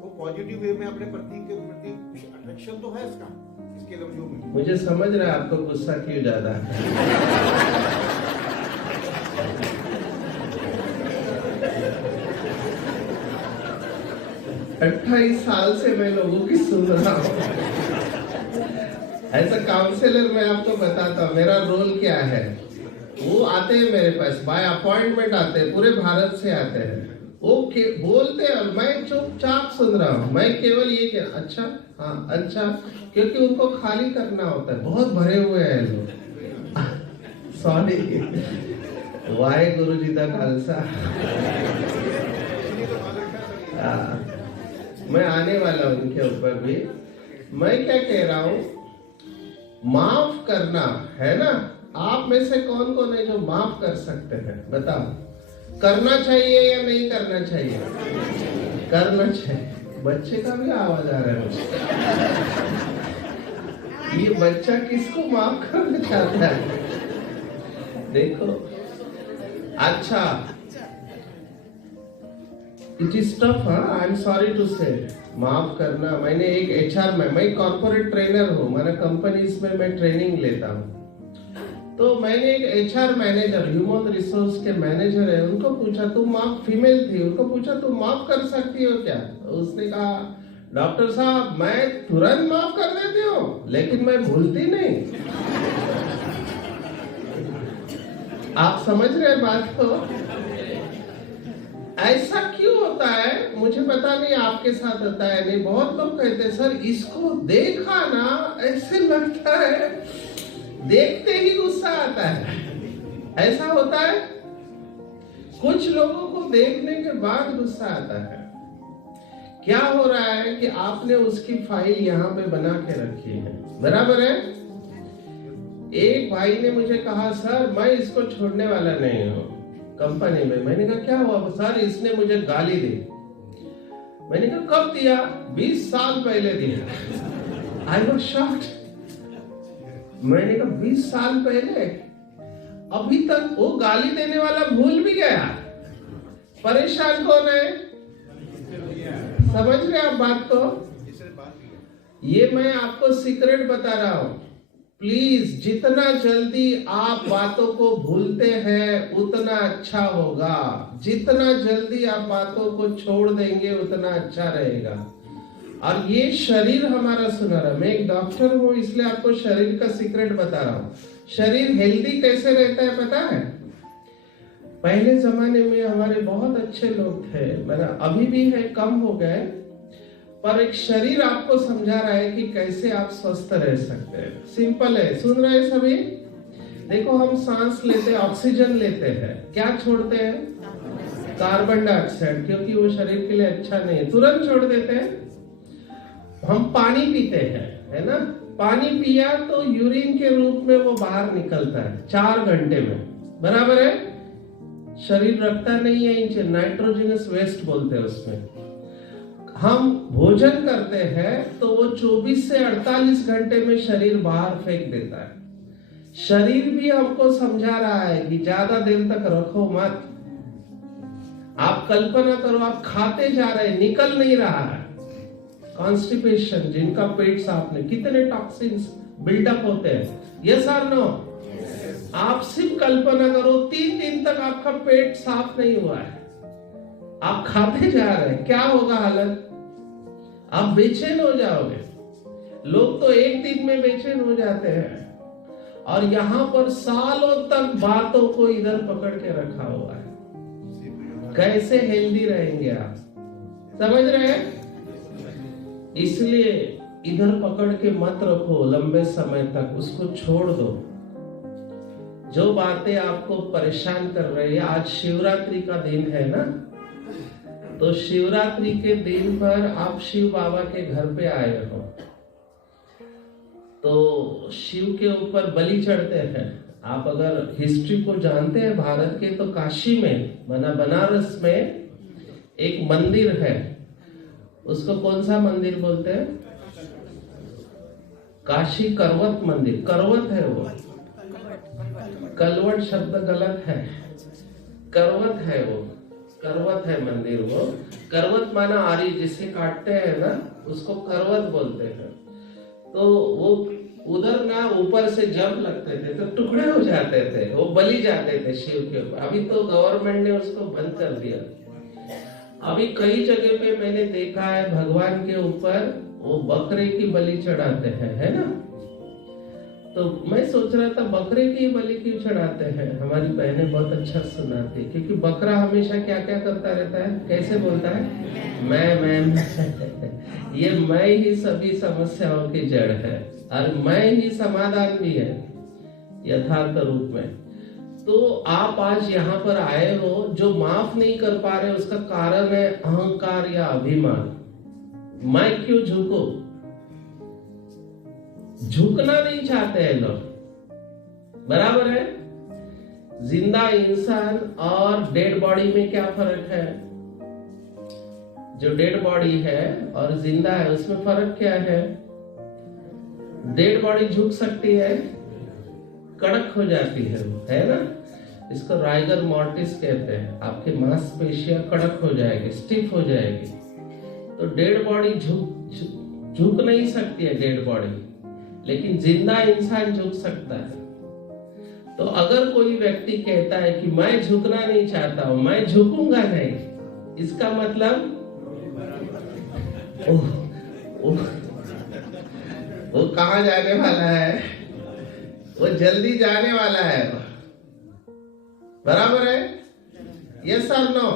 वो पॉजिटिव वे में अपने पति के प्रति कुछ अट्रैक्शन तो है इसका। इसके लिए मुझे समझ रहा है आपको गुस्सा क्यों ज्यादा है। 28 साल से मैं लोगों की सुन रहा हूँ। ऐसा काउंसलर मैं आपको बताता हूँ मेरा रोल क्या है। वो आते हैं मेरे पास, बाय अपॉइंटमेंट आते हैं, पूरे भारत से आते हैं। वो बोलते हैं और मैं चुपचाप सुन रहा हूँ। मैं केवल ये कि अच्छा, हाँ अच्छा, क्योंकि उनको खाली करना होता है, बहुत भरे हुए हैं लोग। सॉरी, वाहे गुरु जी दा खालसा। मैं आने वाला हूं उनके ऊपर भी। मैं क्या कह रहा हूं, माफ करना है ना। आप में से कौन कौन है जो माफ कर सकते हैं, बताओ। करना चाहिए या नहीं करना चाहिए? करना चाहिए। बच्चे का भी आवाज आ रहा है मुझे। ये बच्चा किसको माफ करना चाहता है? देखो, अच्छा, it is tough, I am sorry to say, माफ करना। मैंने एक एचआर में, मैं कॉर्पोरेट ट्रेनर हूँ, मैंने कंपनीज में मैं ट्रेनिंग लेता हूँ। तो मैंने एक एचआर मैनेजर, ह्यूमन रिसोर्स के मैनेजर है, उनको पूछा, तुम माफ, फीमेल थी, उनको पूछा तुम माफ कर सकती हो क्या? उसने कहा, डॉक्टर साहब मैं तुरंत माफ कर देती हूँ लेकिन मैं भूलती नहीं। आप समझ रहे बात को? ऐसा क्यों होता है मुझे पता नहीं, आपके साथ होता है नहीं। बहुत लोग कहते हैं सर इसको देखा ना ऐसे लगता है, देखते ही गुस्सा आता है। ऐसा होता है, कुछ लोगों को देखने के बाद गुस्सा आता है। क्या हो रहा है कि आपने उसकी फाइल यहाँ पे बना के रखी है, बराबर है। एक भाई ने मुझे कहा, सर मैं इसको छोड़ने वाला नहीं हूँ कंपनी में। मैंने कहा क्या हुआ? सर इसने मुझे गाली दी। मैंने कहा कब दिया? 20 साल पहले दिया। I was shocked. मैंने कहा 20 साल पहले? अभी तक वो गाली देने वाला भूल भी गया। परेशान कौन है? समझ रहे आप बात को? ये मैं आपको सीक्रेट बता रहा हूं। प्लीज, जितना जल्दी आप बातों को भूलते हैं उतना अच्छा होगा। जितना जल्दी आप बातों को छोड़ देंगे उतना अच्छा रहेगा। और ये शरीर हमारा सुना रहा। मैं एक डॉक्टर हूं इसलिए आपको शरीर का सीक्रेट बता रहा हूं। शरीर हेल्दी कैसे रहता है पता है? पहले जमाने में हमारे बहुत अच्छे लोग थे, मतलब अभी भी है, कम हो गए, पर एक शरीर आपको समझा रहा है कि कैसे आप स्वस्थ रह सकते हैं। सिंपल है, सुन रहे हैं सभी? देखो, हम सांस लेते हैं, ऑक्सीजन लेते हैं, क्या छोड़ते हैं? कार्बन डाइऑक्साइड, क्योंकि वो शरीर के लिए अच्छा नहीं है, तुरंत छोड़ देते हैं। हम पानी पीते हैं, है ना? पानी पिया तो यूरिन के रूप में वो बाहर निकलता है 4 घंटे में, बराबर है। शरीर रखता नहीं है, नाइट्रोजनस वेस्ट बोलते हैं उसमें। हम भोजन करते हैं तो वो 24 से 48 घंटे में शरीर बाहर फेंक देता है। शरीर भी हमको समझा रहा है कि ज्यादा देर तक रखो मत। आप कल्पना करो, आप खाते जा रहे हैं, निकल नहीं रहा है। कॉन्स्टिपेशन, जिनका पेट साफ नहीं, कितने टॉक्सिन्स बिल्डअप होते हैं, यस और नो? आप सिर्फ कल्पना करो, 3 दिन तक आपका पेट साफ नहीं हुआ है, आप खाते जा रहे हैं, क्या होगा हालत? आप बेचैन हो जाओगे। लोग तो 1 दिन में बेचैन हो जाते हैं। और यहाँ पर सालों तक बातों को इधर पकड़ के रखा हुआ है। कैसे हेल्दी रहेंगे आप? समझ रहे हैं? इसलिए इधर पकड़ के मत रखो लंबे समय तक, उसको छोड़ दो। जो बातें आपको परेशान कर रही है, आज शिवरात्रि का दिन है ना, तो शिवरात्रि के दिन पर आप शिव बाबा के घर पे आए हो, तो शिव के ऊपर बलि चढ़ते हैं। आप अगर हिस्ट्री को जानते हैं भारत के, तो काशी में बनारस में एक मंदिर है, उसको कौन सा मंदिर बोलते हैं? काशी करवत मंदिर। करवत है वो, कलवट शब्द गलत है, करवत है वो, करवत है मंदिर वो। करवत माना आरी, जिसे काटते हैं ना उसको करवत बोलते हैं। तो वो उधर ना ऊपर से जंप लगते थे तो टुकड़े हो जाते थे, वो बलि जाते थे शिव के ऊपर। अभी तो गवर्नमेंट ने उसको बंद कर दिया। अभी कई जगह पे मैंने देखा है भगवान के ऊपर वो बकरे की बलि चढ़ाते हैं, है ना। तो मैं सोच रहा था बकरे की बलि क्यों चढ़ाते हैं? हमारी बहनें बहुत अच्छा सुनाती, क्योंकि बकरा हमेशा क्या क्या करता रहता है, कैसे बोलता है? मैं ये मैं ही सभी समस्याओं की जड़ है और मैं ही समाधान भी है यथार्थ रूप में। तो आप आज यहाँ पर आए हो, जो माफ नहीं कर पा रहे उसका कारण है अहंकार या अभिमान। मैं क्यों झुको? झुकना नहीं चाहते हैं लोग, बराबर है। जिंदा इंसान और डेड बॉडी में क्या फर्क है? जो डेड बॉडी है और जिंदा है उसमें फर्क क्या है? डेड बॉडी झुक सकती है, कड़क हो जाती है ना। इसको राइगर मॉर्टिस कहते हैं। आपके मांसपेशियां कड़क हो जाएगी, स्टिफ हो जाएगी। तो डेड बॉडी झुक नहीं सकती है डेड बॉडी, लेकिन जिंदा इंसान झुक सकता है। तो अगर कोई व्यक्ति कहता है कि मैं झुकना नहीं चाहता हूं, मैं झुकूंगा नहीं, इसका मतलब वो कहां जाने वाला है? वो जल्दी जाने वाला है, बराबर है। यस और नो?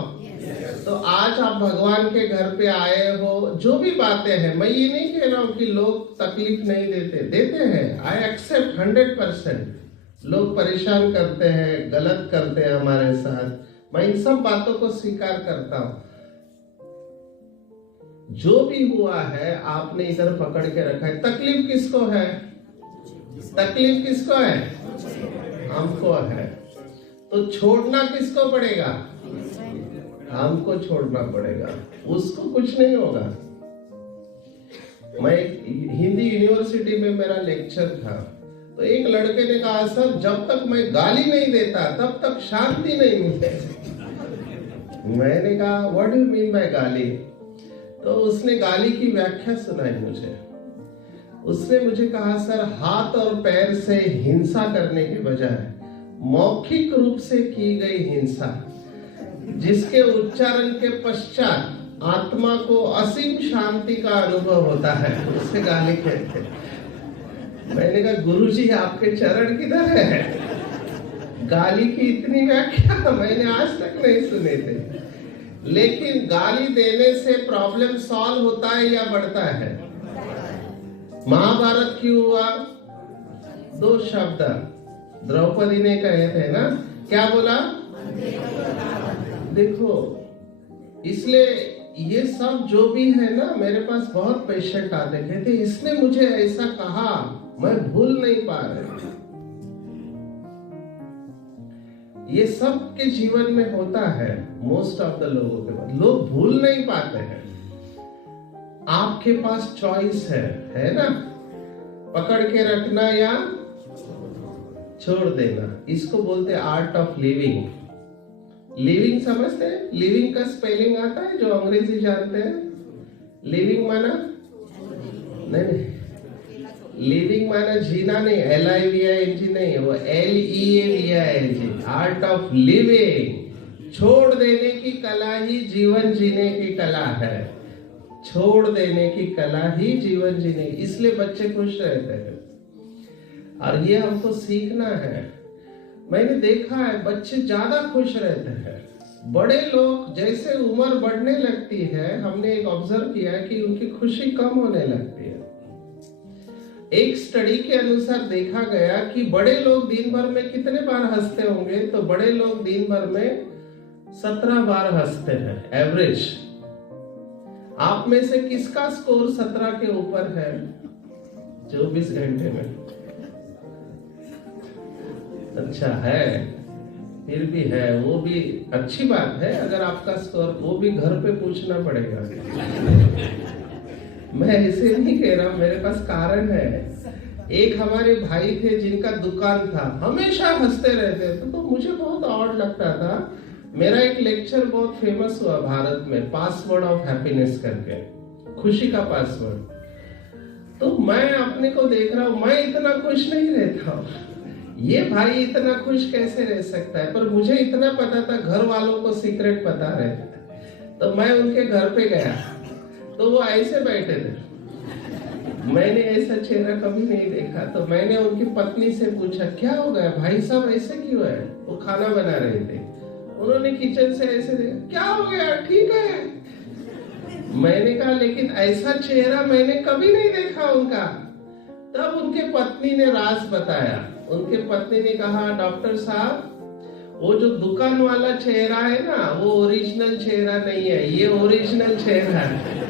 तो आज आप भगवान के घर पे आए हो, जो भी बातें हैं, मैं ये नहीं कह रहा हूं कि लोग तकलीफ नहीं देते हैं। I accept 100%। लोग परेशान करते हैं, गलत करते हैं हमारे साथ, मैं इन सब बातों को स्वीकार करता हूं। जो भी हुआ है आपने इधर पकड़ के रखा है। तकलीफ किसको है? तकलीफ किसको है? हमको है। तो छोड़ना किसको पड़ेगा? हमको छोड़ना पड़ेगा, उसको कुछ नहीं होगा। मैं हिंदी यूनिवर्सिटी में मेरा लेक्चर था, तो एक लड़के ने कहा सर जब तक मैं गाली नहीं देता तब तक शांति नहीं मिलती। मैंने कहा what do you mean bye गाली? तो उसने गाली की व्याख्या सुनाई मुझे। उसने मुझे कहा सर हाथ और पैर से हिंसा करने के बजाय मौखिक रूप से की गई हिंसा, जिसके उच्चारण के पश्चात आत्मा को असीम शांति का अनुभव होता है, उससे गाली कहते हैं। मैंने कहा गुरुजी आपके चरण किधर है? गाली की इतनी व्याख्या मैंने आज तक नहीं सुने थे। लेकिन गाली देने से प्रॉब्लम सॉल्व होता है या बढ़ता है? महाभारत क्यों हुआ? 2 शब्द द्रौपदी ने कहे थे ना, क्या बोला? देखो, इसलिए ये सब जो भी है ना, मेरे पास बहुत पेशेंट आते कहते इसने मुझे ऐसा कहा, मैं भूल नहीं पा रहा। ये सब के जीवन में होता है, मोस्ट ऑफ द लोगों के पास। लोग भूल नहीं पाते हैं। आपके पास चॉइस है ना, पकड़ के रखना या छोड़ देना। इसको बोलते हैं आर्ट ऑफ लिविंग। लिविंग समझते हैं? लिविंग का स्पेलिंग आता है जो अंग्रेजी जानते हैं? लिविंग माना नहीं, लिविंग माना जीना नहीं, LIVING नहीं, वो LEAVING। आर्ट ऑफ लिविंग, छोड़ देने की कला ही जीवन जीने की कला है। छोड़ देने की कला ही जीवन जीने, इसलिए बच्चे खुश रहते हैं। और ये हमको सीखना है। मैंने देखा है बच्चे ज्यादा खुश रहते हैं। बड़े लोग जैसे उम्र बढ़ने लगती है, हमने एक ऑब्जर्व किया है कि उनकी खुशी कम होने लगती है। एक स्टडी के अनुसार देखा गया कि बड़े लोग दिन भर में कितने बार हंसते होंगे, तो बड़े लोग दिन भर में 17 बार हंसते हैं एवरेज। आप में से किसका स्कोर 17 के ऊपर है 24 घंटे में? अच्छा है, फिर भी है, वो भी अच्छी बात है। अगर आपका स्कोर, वो भी घर पे पूछना पड़ेगा। मैं ऐसे नहीं कह रहा, मेरे पास कारण है। एक हमारे भाई थे जिनका दुकान था, हमेशा हंसते रहते थे, तो मुझे बहुत ऑड लगता था। मेरा एक लेक्चर बहुत फेमस हुआ भारत में, पासवर्ड ऑफ हैप्पीनेस करके, खुशी का पासवर्ड। तो मैं अपने को देख रहा हूं, मैं इतना खुश नहीं रहता हूं, ये भाई इतना खुश कैसे रह सकता है। पर मुझे इतना पता था, घर वालों को सीक्रेट पता रहता। तो मैं उनके घर पे गया, तो वो ऐसे बैठे थे, मैंने ऐसा चेहरा कभी नहीं देखा। तो मैंने उनकी पत्नी से पूछा, क्या हो गया भाई साहब, ऐसे क्यों है? वो खाना बना रहे थे, उन्होंने किचन से ऐसे देखा, क्या हो गया, ठीक है। मैंने कहा लेकिन ऐसा चेहरा मैंने कभी नहीं देखा उनका। तब उनके पत्नी ने राज बताया। उनके पत्नी ने कहा, डॉक्टर साहब, वो जो दुकान वाला चेहरा है ना, वो ओरिजिनल चेहरा नहीं है, ये ओरिजिनल चेहरा है।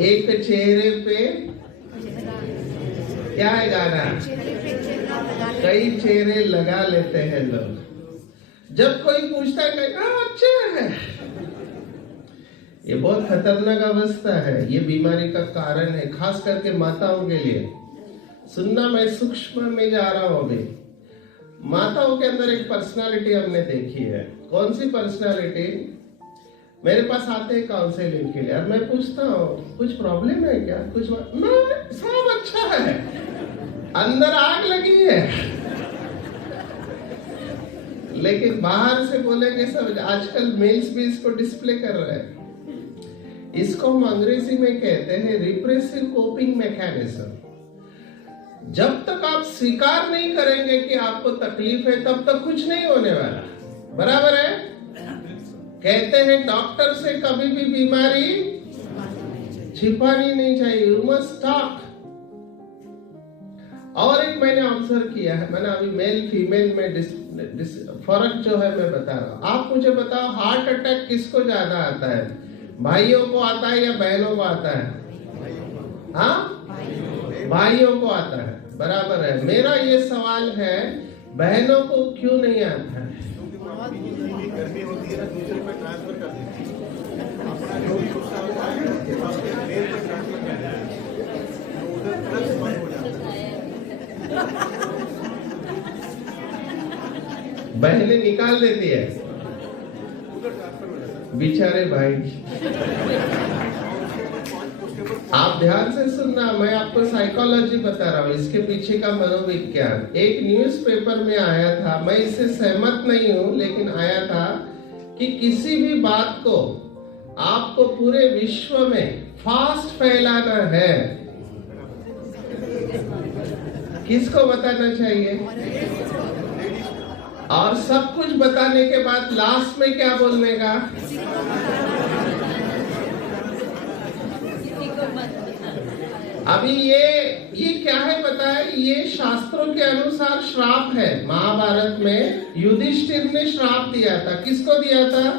एक चेहरे पे क्या है गाना, कई चेहरे लगा लेते हैं लोग। जब कोई पूछता है, अच्छा है। ये बहुत खतरनाक अवस्था है, ये बीमारी का कारण है, खास करके माताओं के लिए। सुनना, मैं सूक्ष्म में जा रहा हूं अभी। माताओं के अंदर एक पर्सनालिटी हमने देखी है। कौन सी पर्सनालिटी? मेरे पास आते हैं काउंसलिंग के लिए, और मैं पूछता हूँ कुछ प्रॉब्लम है क्या, कुछ ना, सब अच्छा है, अंदर आग लगी है। लेकिन बाहर से बोलेंगे सब। आजकल मेल्स भी इसको डिस्प्ले कर रहे हैं। इसको हम अंग्रेजी में कहते हैं रिप्रेसिव कोपिंग मैकेनिज्म। जब तक आप स्वीकार नहीं करेंगे कि आपको तकलीफ है, तब तक कुछ नहीं होने वाला। बराबर है? कहते हैं डॉक्टर से कभी भी बीमारी छिपानी नहीं चाहिए, यू मस्ट टॉक। और एक मैंने ऑब्जर्व किया है, मैंने अभी मेल फीमेल में फर्क जो है मैं बता रहा हूं। आप मुझे बताओ, हार्ट अटैक किसको ज्यादा आता है, भाइयों को आता है या बहनों को आता है? हाँ, भाइयों को आता है। बराबर है। मेरा ये सवाल है, बहनों को क्यों नहीं आता है? गर्मी होती है ना, दूसरे पे ट्रांसफर कर देती है। अपना जो भी गुस्सा होता है अपने मेल पे ट्रांसफर कर देती है, तो उधर प्लस बंद हो जाता है। बहनें निकाल देती है, उधर ट्रांसफर हो जाता है। बेचारे भाई। आप ध्यान से सुनना, मैं आपको साइकोलॉजी बता रहा हूँ, इसके पीछे का मनोविज्ञान। एक न्यूज़पेपर में आया था, मैं इससे सहमत नहीं हूँ, लेकिन आया था कि किसी भी बात को आपको पूरे विश्व में फास्ट फैलाना है, किसको बताना चाहिए? और सब कुछ बताने के बाद लास्ट में क्या बोलने का? अभी ये क्या है पता है? ये शास्त्रों के अनुसार श्राप है। महाभारत में युधिष्ठिर ने श्राप दिया था। किसको दिया था?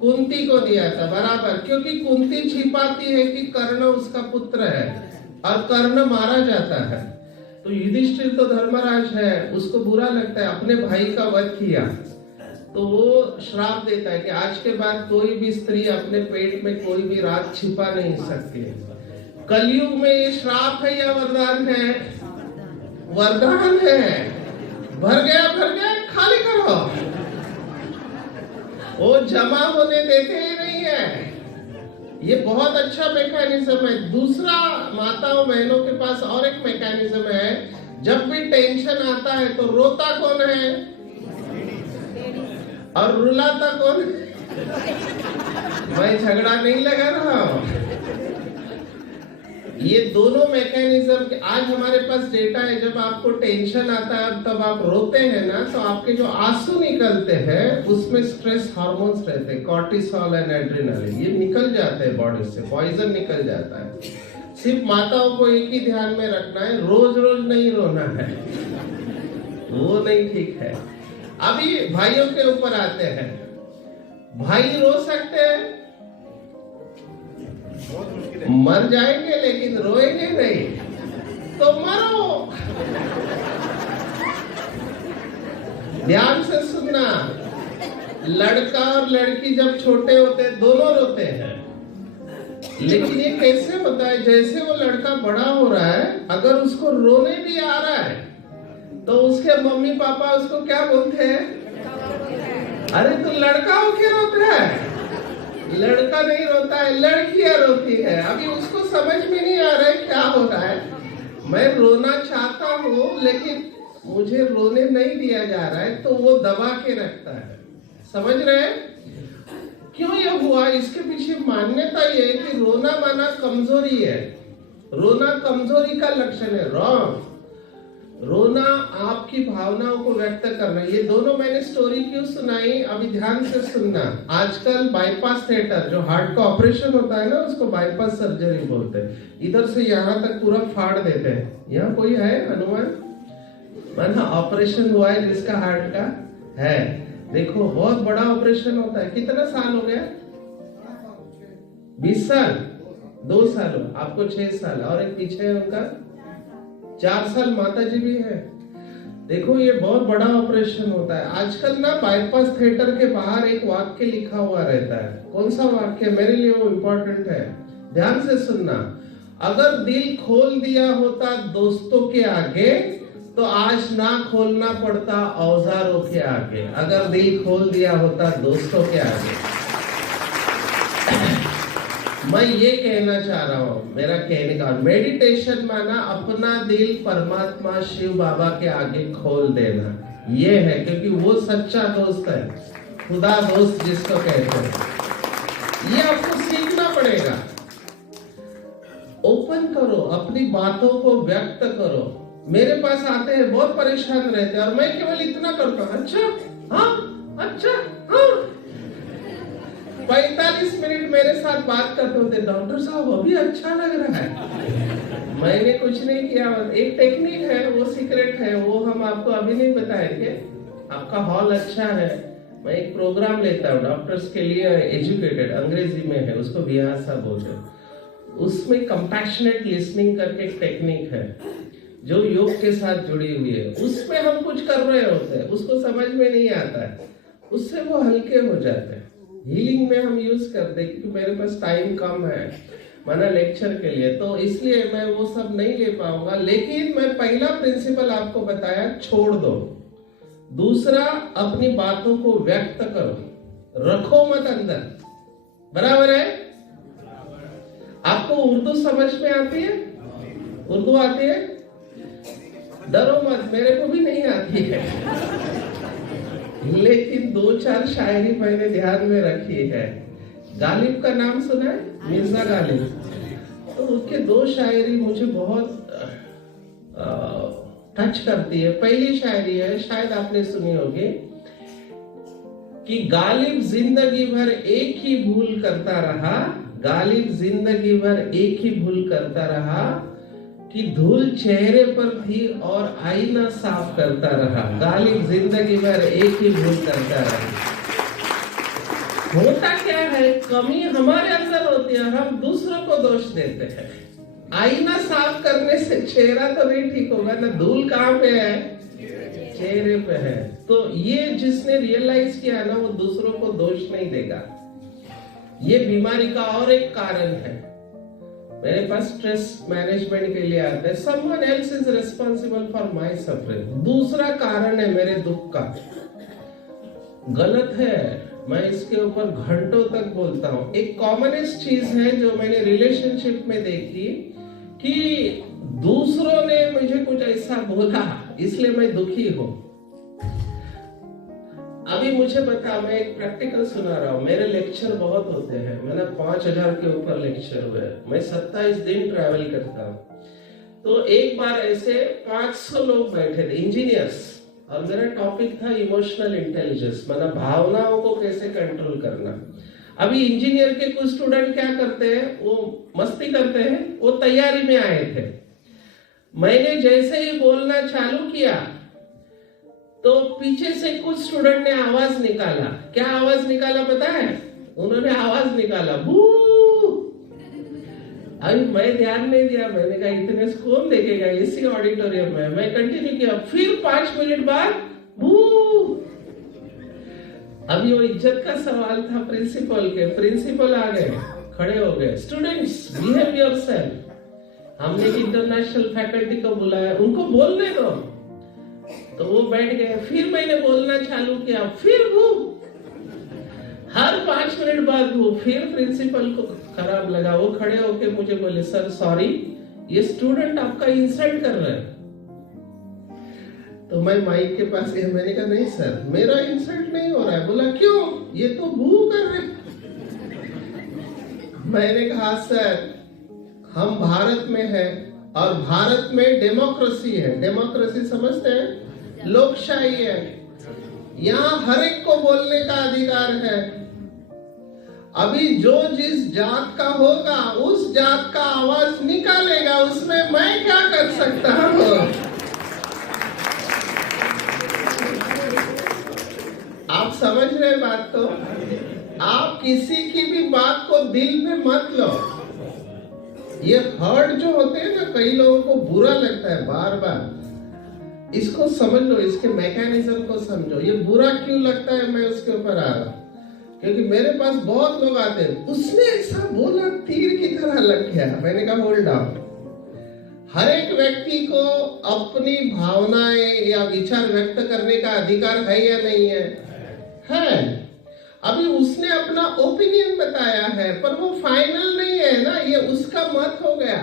कुंती को दिया था। बराबर, क्योंकि कुंती छिपाती है कि कर्ण उसका पुत्र है और कर्ण मारा जाता है। तो युधिष्ठिर तो धर्मराज है, उसको बुरा लगता है, अपने भाई का वध किया, तो वो श्राप देता है कि आज के बाद कोई भी स्त्री अपने पेट में कोई भी राज छिपा नहीं सकती है। कलयुग में ये श्राप है या वरदान है? वरदान है। भर गया, खाली करो। वो जमा होने देते ही नहीं है। ये बहुत अच्छा मैकेनिज्म है। दूसरा, माताओं बहनों के पास और एक मैकेनिज्म है, जब भी टेंशन आता है तो रोता कौन है और रुलाता कौन है? मैं झगड़ा नहीं लगा रहा हूं। ये दोनों मैकेनिज्म, आज हमारे पास डेटा है, जब आपको टेंशन आता है तब आप रोते हैं ना, तो आपके जो आंसू निकलते हैं उसमें स्ट्रेस हार्मोन्स रहते हैं, कॉर्टिसोल एंड एड्रेनालिन, ये निकल जाते हैं बॉडी से, पॉइजन निकल जाता है। सिर्फ माताओं को एक ही ध्यान में रखना है, रोज रोज नहीं रोना है, वो नहीं ठीक है। अभी भाइयों के ऊपर आते हैं। भाई रो सकते हैं, मर जाएंगे लेकिन रोएंगे नहीं, तो मरो। ध्यान से सुनना, लड़का और लड़की जब छोटे होते हैं दोनों रोते हैं, लेकिन ये कैसे होता है, जैसे वो लड़का बड़ा हो रहा है, अगर उसको रोने भी आ रहा है तो उसके मम्मी पापा उसको क्या बोलते हैं, अरे तू लड़का हो के रोता है। लड़का नहीं रोता है, लड़कियां रोती है। अभी उसको समझ में नहीं आ रहा है क्या हो रहा है, मैं रोना चाहता हूँ लेकिन मुझे रोने नहीं दिया जा रहा है, तो वो दबा के रखता है। समझ रहे हैं क्यों ये हुआ? इसके पीछे मान्यता ये है कि रोना माना कमजोरी है, रोना कमजोरी का लक्षण है। रॉन्ग। रोना आपकी भावनाओं को व्यक्त करना। ये दोनों मैंने स्टोरी क्यों सुनाई, अभी ध्यान से सुनना। आजकल बाईपास थिएटर, जो हार्ट का ऑपरेशन होता है ना, उसको बाईपास सर्जरी बोलते हैं। इधर से यहाँ तक पूरा फाड़ देते हैं। यहाँ कोई है अनुमान? माना ऑपरेशन हुआ है जिसका हार्ट का है, देखो बहुत बड़ा ऑपरेशन होता है। कितना साल हो गया? 20 साल, 2 साल, आपको 6 साल, और एक पीछे है उनका 4 साल, माता जी भी है। देखो ये बहुत बड़ा ऑपरेशन होता है। आजकल ना बाईपास थिएटर के बाहर एक वाक्य लिखा हुआ रहता है। कौन सा वाक्य? मेरे लिए वो इम्पोर्टेंट है, ध्यान से सुनना। अगर दिल खोल दिया होता दोस्तों के आगे तो आज ना खोलना पड़ता औजारों के आगे। अगर दिल खोल दिया होता दोस्तों के आगे। मैं ये कहना चाह रहा हूँ, मेरा कहने का मेडिटेशन माना अपना दिल परमात्मा शिव बाबा के आगे खोल देना, ये है। क्योंकि वो सच्चा दोस्त है, खुदा दोस्त जिसको कहते हैं। ये आपको सीखना पड़ेगा। ओपन करो, अपनी बातों को व्यक्त करो। मेरे पास आते हैं बहुत परेशान रहते हैं और मैं केवल इतना करता हूँ, अच्छा हाँ, अच्छा हाँ। 45 मिनट मेरे साथ बात करते होते, डॉक्टर साहब अभी अच्छा लग रहा है। मैंने कुछ नहीं किया, एक टेक्निक है, वो सीक्रेट है, वो हम आपको अभी नहीं बताएंगे। आपका हॉल अच्छा है, मैं एक प्रोग्राम लेता हूँ डॉक्टर्स के लिए, एजुकेटेड, अंग्रेजी में है, उसको विहासा बोलते हैं। उसमें कंपैशनेट लिसनिंग करके एक टेक्निक है जो योग के साथ जुड़ी हुई है। उसमें हम कुछ कर रहे होते हैं, उसको समझ में नहीं आता है, उससे वो हल्के हो जाते हैं। हीलिंग में हम यूज करते हैं, क्योंकि मेरे पास टाइम कम है माना लेक्चर के लिए, तो इसलिए मैं वो सब नहीं ले पाऊंगा। लेकिन मैं पहला प्रिंसिपल आपको बताया, छोड़ दो। दूसरा, अपनी बातों को व्यक्त करो, रखो मत अंदर। बराबर है? आपको उर्दू समझ में आती है? उर्दू आती है? डरो मत, मेरे को भी नहीं आती है, लेकिन 2-4 शायरी मैंने ध्यान में रखी है। गालिब का नाम सुना है? मिर्जा गालिब। तो उनके 2 शायरी मुझे बहुत टच करती है। पहली शायरी है, शायद आपने सुनी होगी, कि गालिब जिंदगी भर एक ही भूल करता रहा, गालिब जिंदगी भर एक ही भूल करता रहा, कि धूल चेहरे पर थी और आईना साफ करता रहा। गालिब जिंदगी भर एक ही भूल करता रहा। होता क्या है, कमी हमारे अंदर होती है, हम दूसरों को दोष देते हैं। आईना साफ करने से चेहरा तो नहीं ठीक होगा ना, धूल कहाँ पे है? चेहरे पे है। तो ये जिसने रियलाइज किया ना, वो दूसरों को दोष नहीं देगा। ये बीमारी का और एक कारण है। मेरे पास स्ट्रेस मैनेजमेंट के लिए आते हैं, someone else is responsible for my suffering। दूसरा कारण है मेरे दुख का, गलत है, मैं इसके ऊपर घंटों तक बोलता हूँ। एक कॉमनेस्ट चीज है जो मैंने रिलेशनशिप में देखी, कि दूसरों ने मुझे कुछ ऐसा बोला इसलिए मैं दुखी हूँ। अभी मुझे बता, मैं एक प्रैक्टिकल सुना रहा हूँ। मेरे लेक्चर बहुत होते हैं, मैंने 5000 के ऊपर लेक्चर हुए, मैं 27 दिन ट्रैवल करता हूँ। तो एक बार ऐसे 500 लोग बैठे थे, इंजीनियर्स, और मेरा टॉपिक था इमोशनल इंटेलिजेंस, मतलब भावनाओं को कैसे कंट्रोल करना। अभी इंजीनियर के कुछ स्टूडेंट क्या करते हैं, वो मस्ती करते हैं, वो तैयारी में आए थे। मैंने जैसे ही बोलना चालू किया तो पीछे से कुछ स्टूडेंट ने आवाज निकाला। क्या आवाज निकाला पता है? उन्होंने आवाज निकाला, बू। अभी मैं ध्यान नहीं दिया, मैंने कहा इतने से कौन देखेगा इसी ऑडिटोरियम में। मैं कंटिन्यू किया, फिर 5 मिनट बाद बू। अभी वो इज्जत का सवाल था प्रिंसिपल के। प्रिंसिपल आ गए, खड़े हो गए, स्टूडेंट्स बिहेव योरसेल्फ। हमने इंटरनेशनल फैकल्टी को बुलाया, उनको बोलने दो। तो वो बैठ गए। फिर मैंने बोलना चालू किया, फिर वो हर 5 मिनट बाद वो। फिर प्रिंसिपल को खराब लगा, वो खड़े होके मुझे बोले, सर सॉरी, ये स्टूडेंट आपका इंसल्ट कर रहे हैं। तो मैं माइक के पास गया, मैंने कहा नहीं सर, मेरा इंसल्ट नहीं हो रहा है। बोला क्यों? ये तो बू कर रहे हैं। मैंने कहा सर, हम भारत में हैं और भारत में डेमोक्रेसी है। डेमोक्रेसी समझते हैं? लोकशाही है। यहाँ हर एक को बोलने का अधिकार है। अभी जो जिस जात का होगा उस जात का आवाज निकालेगा, उसमें मैं क्या कर सकता हूँ? आप समझ रहे बात को? आप किसी की भी बात को दिल में मत लो। ये हर्ट जो होते हैं ना, कई लोगों को बुरा लगता है बार बार, इसको समझ लो, इसके मैकेनिज्म को समझो। ये बुरा क्यों लगता है, मैं उसके ऊपर आ रहा हूं। क्योंकि मेरे पास बहुत लोग आते हैं, उसने ऐसा बोला तीर की तरह लग गया। मैंने कहा होल्ड डाउन। हर एक व्यक्ति को अपनी भावनाएं या विचार व्यक्त करने का अधिकार है या नहीं है? है। अभी उसने अपना ओपिनियन बताया है, पर वो फाइनल नहीं है ना, ये उसका मत हो गया।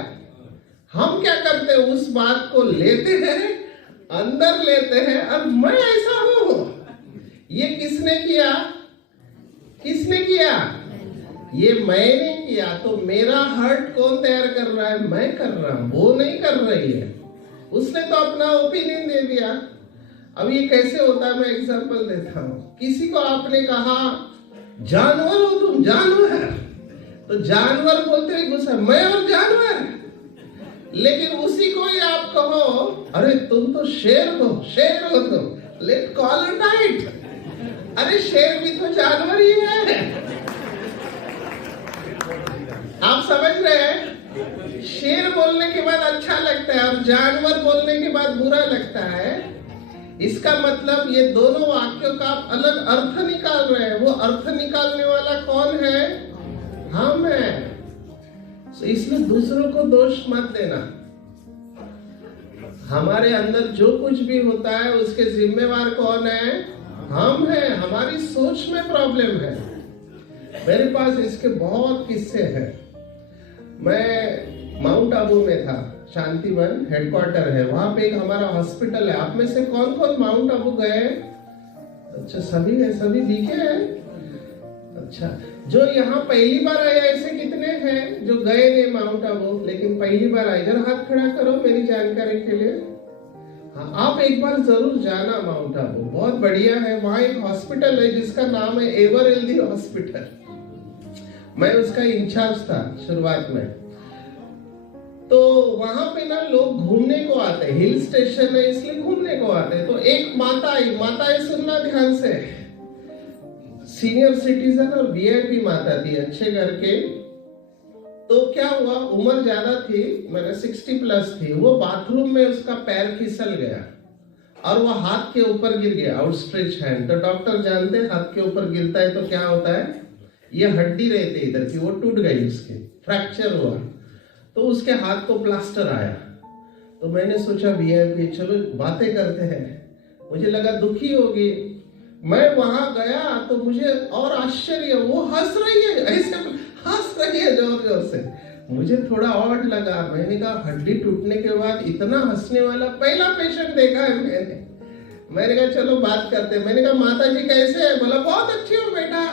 हम क्या करते हैं, उस बात को लेते हैं, अंदर लेते हैं, और मैं ऐसा हूं। ये किसने किया? किसने किया? ये मैंने किया। तो मेरा हर्ट कौन तैयार कर रहा है? मैं कर रहा हूं, वो नहीं कर रही है। उसने तो अपना ओपिनियन दे दिया। अब ये कैसे होता है, मैं एग्जांपल देता हूं। किसी को आपने कहा जानवर हो तुम, जानवर, तो जानवर बोलते हैं गुस्सा, मैं और जानवर। लेकिन उसी को ही आप कहो, अरे तुम तो शेर हो, शेर हो तुम, लेट कॉल इट नाइट। अरे शेर भी तो जानवर ही है। आप समझ रहे हैं? शेर बोलने के बाद अच्छा लगता है और जानवर बोलने के बाद बुरा लगता है। इसका मतलब ये दोनों वाक्यों का आप अलग अर्थ निकाल रहे हैं। वो अर्थ निकालने वाला कौन है? हम हैं। इसलिए दूसरों को दोष मत देना। हमारे अंदर जो कुछ भी होता है उसके जिम्मेवार कौन है? हम हैं। हमारी सोच में प्रॉब्लम है। मेरे पास इसके बहुत किस्से हैं। मैं माउंट आबू में था, शांतिवन हेडक्वार्टर है, वहां पे एक हमारा हॉस्पिटल है। आप में से कौन कौन माउंट आबू गए? अच्छा, सभी है, सभी दिखे हैं। अच्छा, जो यहाँ पहली बार आए ऐसे कितने हैं जो गए नहीं माउंट आबू लेकिन पहली बार आए? इधर हाथ खड़ा करो मेरी जानकारी के लिए। हाँ, आप एक बार जरूर जाना माउंट आबू, बहुत बढ़िया है। वहाँ एक हॉस्पिटल है जिसका नाम है एवर हेल्दी हॉस्पिटल। मैं उसका इंचार्ज था शुरुआत में। तो वहां पे ना लोग घूमने को आते हैं, हिल स्टेशन है इसलिए घूमने को आते हैं। तो एक माता आई, माता सुनना ध्यान से, सीनियर सिटीजन और वीआईपी माता थी, अच्छे घर के। तो क्या हुआ, उम्र ज्यादा थी, मैंने 60 प्लस थी। वो बाथरूम में उसका पैर फिसल गया और वो हाथ के ऊपर गिर गया, आउटस्ट्रेच हैंड। तो डॉक्टर जानते हैं हाथ के ऊपर गिरता है तो क्या होता है, ये हड्डी रहती है इधर की, वो टूट गई, उसकी फ्रैक्चर हुआ। तो उसके हाथ को प्लास्टर आया। तो मैंने सोचा वीआईपी, चलो बातें करते हैं। मुझे लगा दुखी होगी। मैं वहां गया तो मुझे और आश्चर्य, वो हंस रही है, ऐसे हंस रही है जोर जोर से। मुझे थोड़ा ऑड लगा। मैंने कहा हड्डी टूटने के बाद इतना हंसने वाला पहला पेशेंट देखा है मैंने। मैंने कहा चलो बात करते हैं। मैंने कहा माता जी कैसे है? बोला बहुत अच्छी हो बेटा।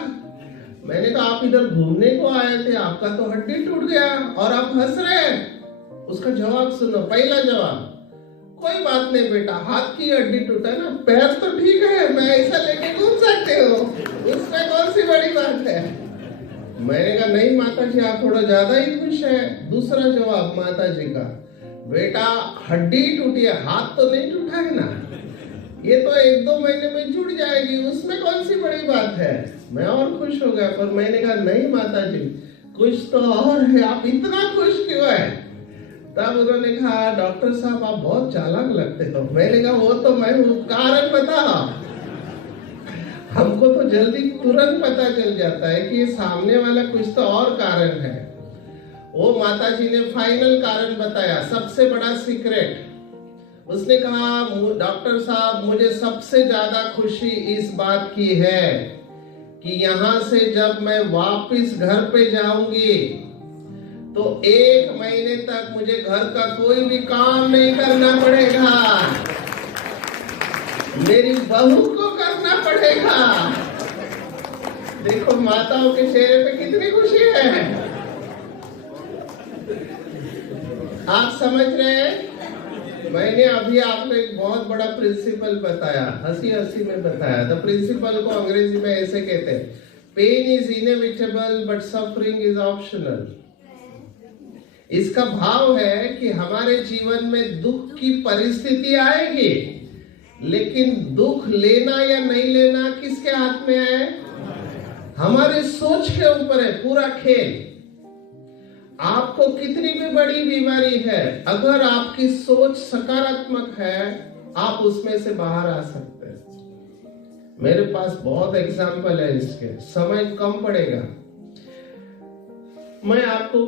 मैंने कहा आप इधर घूमने को आए थे, आपका तो हड्डी टूट गया और आप हंस रहे हैं। उसका जवाब सुनो। पहला जवाब, कोई बात नहीं बेटा, हाथ की हड्डी टूटा ना, पैर तो ठीक है, मैं ऐसा लेके घूम सकते हो, उसमें कौन सी बड़ी बात है। मैंने कहा नहीं माता जी, आप थोड़ा ज्यादा ही खुश है। दूसरा जवाब माता जी का, बेटा हड्डी टूटी है, हाथ तो नहीं टूटा है ना, ये तो 1-2 महीने में जुड़ जाएगी, उसमें कौन सी बड़ी बात है। मैं और खुश हो गया। पर मैंने कहा नहीं माता जी, कुछ तो और है, आप इतना खुश क्यों है? तब उन्होंने कहा डॉक्टर साहब आप बहुत चालाक लगते हो। मैंने कहा वो तो मैं हूँ, कारण बता। हमको तो जल्दी तुरंत पता चल जाता है कि ये सामने वाला कुछ तो और कारण है। वो माता जी ने फाइनल कारण बताया, सबसे बड़ा सीक्रेट। उसने कहा डॉक्टर साहब मुझे सबसे ज्यादा खुशी इस बात की है कि यहाँ से जब मैं वापस घर पे जाऊंगी तो 1 महीने तक मुझे घर का कोई भी काम नहीं करना पड़ेगा, मेरी बहू को करना पड़ेगा। देखो माताओं के चेहरे पे कितनी खुशी है। आप समझ रहे हैं? मैंने अभी आपको एक बहुत बड़ा प्रिंसिपल बताया, हंसी हंसी में बताया। द प्रिंसिपल को अंग्रेजी में ऐसे कहते हैं, pain is inevitable but suffering is optional. इसका भाव है कि हमारे जीवन में दुख की परिस्थिति आएगी, लेकिन दुख लेना या नहीं लेना किसके हाथ में है? हमारे सोच के ऊपर है पूरा खेल। आपको कितनी भी बड़ी बीमारी है, अगर आपकी सोच सकारात्मक है आप उसमें से बाहर आ सकते हैं। मेरे पास बहुत एग्जाम्पल है इसके, समय कम पड़ेगा। मैं आपको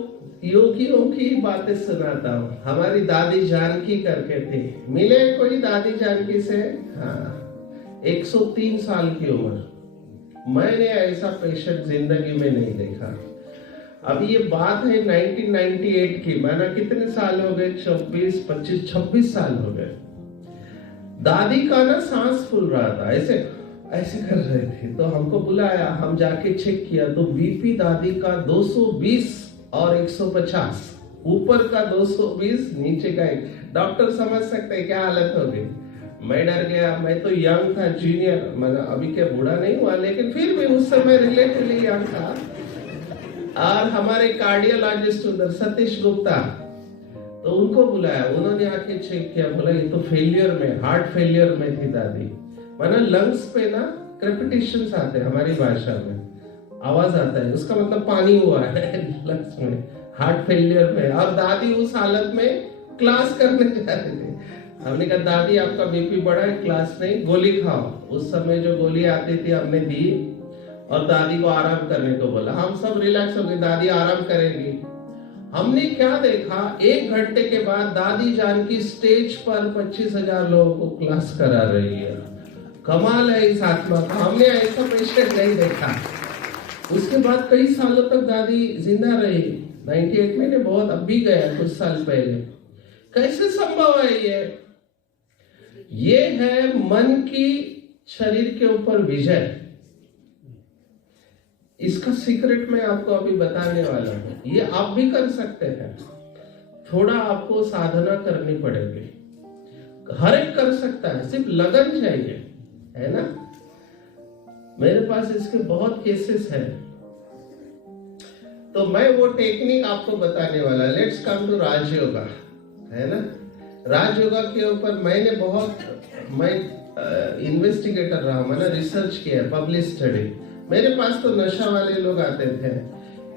योगियों की बातें सुनाता हूँ। हमारी दादी जानकी करके थी, मिले कोई दादी जानकी से? हाँ, 103 साल की उम्र। मैंने ऐसा पेशेंट जिंदगी में नहीं देखा। अभी ये बात है 1998 की, माना कितने साल हो गए? 24, 25, 26 साल हो गए। दादी का ना सांस फूल रहा था, ऐसे ऐसे कर रहे थे। तो हमको बुलाया, हम जाके चेक किया तो बीपी दादी का 220 और 150, ऊपर का 220, नीचे का 1। डॉक्टर समझ सकते हैं क्या हालत हो गई। मैं डर गया। मैं तो यंग था, जूनियर, मैंने अभी क्या बूढ़ा नहीं हुआ, लेकिन फिर भी उस समय रिलेटिवली यंग था। और हमारे कार्डियोलॉजिस्ट उधर सतीश गुप्ता, तो उनको बुलाया। उन्होंने आके चेक किया, बोला ये तो फेलियर में, हार्ट फेलियर में थी दादी। माना लंग्स पे ना क्रेपिटेशंस आते हैं, हमारी भाषा में आवाज आता है, उसका मतलब पानी हुआ है लंग्स में, हार्ट फेलियर में। और दादी उस हालत में क्लास करने जा रहे थे। हमने कहा दादी आपका बीपी बढ़ा है, क्लास नहीं, गोली खाओ। उस समय जो गोली आती थी हमने दी और दादी को आराम करने को बोला। हम सब रिलैक्स हो गए, दादी आराम करेंगी। हमने क्या देखा, 1 घंटे के बाद दादी जानकी स्टेज पर 25,000 लोगों को क्लास करा रही है। कमाल है इस आत्मा का, हमने ऐसा पेशेंट नहीं देखा। उसके बाद कई सालों तक दादी जिंदा रही। 98 में बहुत अब भी गया कुछ साल पहले। कैसे संभव है ये है मन की शरीर के ऊपर विजय। इसका सीक्रेट मैं आपको अभी बताने वाला हूँ। ये आप भी कर सकते हैं, थोड़ा आपको साधना करनी पड़ेगी। हर एक कर सकता है, सिर्फ लगन चाहिए, है ना। मेरे पास इसके बहुत केसेस हैं, तो मैं वो टेक्निक आपको बताने वाला। लेट्स कम टू राजयोगा, है ना। राजयोगा के ऊपर मैं इन्वेस्टिगेटर रहा, मैंने रिसर्च किया, पब्लिश स्टडी। मेरे पास तो नशा वाले लोग आते थे।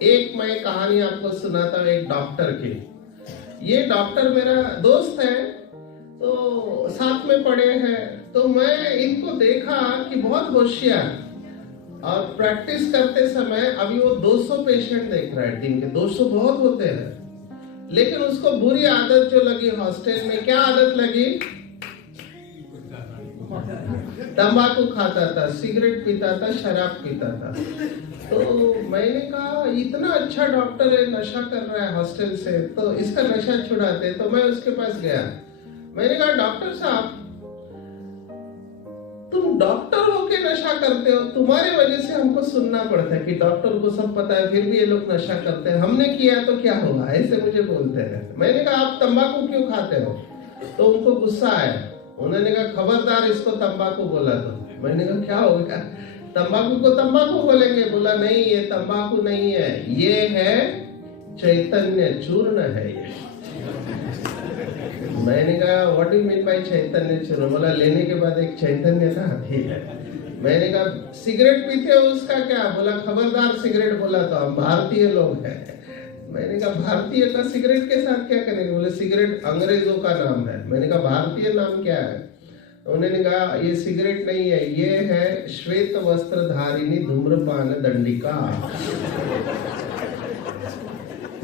एक मैं कहानी आपको सुनाता हूँ एक डॉक्टर की। ये डॉक्टर मेरा दोस्त है, तो साथ में पढ़े हैं। तो मैं इनको देखा कि बहुत होशियार, और प्रैक्टिस करते समय अभी वो 200 पेशेंट देख रहा है दिन के। 200 बहुत होते हैं, लेकिन उसको बुरी आदत जो लगी हॉस्टल में, क्या आदत लगी? तंबाकू खाता था, सिगरेट पीता था, शराब पीता था। तो मैंने कहा इतना अच्छा डॉक्टर है, नशा कर रहा है हॉस्टल से, तो इसका नशा छुड़ाते। तो मैं उसके पास गया। मैंने कहा डॉक्टर साहब तुम डॉक्टर होके नशा करते हो, तुम्हारे वजह से हमको सुनना पड़ता है कि डॉक्टर को सब पता है फिर भी ये लोग नशा करते हैं, हमने किया तो क्या होगा, ऐसे मुझे बोलते हैं। मैंने कहा आप तंबाकू क्यों खाते हो? तो उनको गुस्सा आया, उन्होंने कहा खबरदार इसको तंबाकू बोला तो। मैंने कहा क्या हो गया, तंबाकू को तंबाकू बोलेंगे? बोला नहीं, ये तंबाकू नहीं है, ये है चैतन्य चूर्ण है ये। मैंने कहा what do you mean by Chaitanya churna? बोला लेने के बाद एक चैतन्यता आती है। मैंने कहा सिगरेट पीते हो उसका क्या? बोला खबरदार सिगरेट बोला तो हम भारतीय लोग हैं। मैंने कहा भारतीय का सिगरेट के साथ क्या करेंगे? बोले सिगरेट अंग्रेजों का नाम है। मैंने कहा भारतीय नाम क्या है? उन्होंने कहा ये सिगरेट नहीं है, ये है श्वेत वस्त्र धारिणी धूम्रपान दंडिका।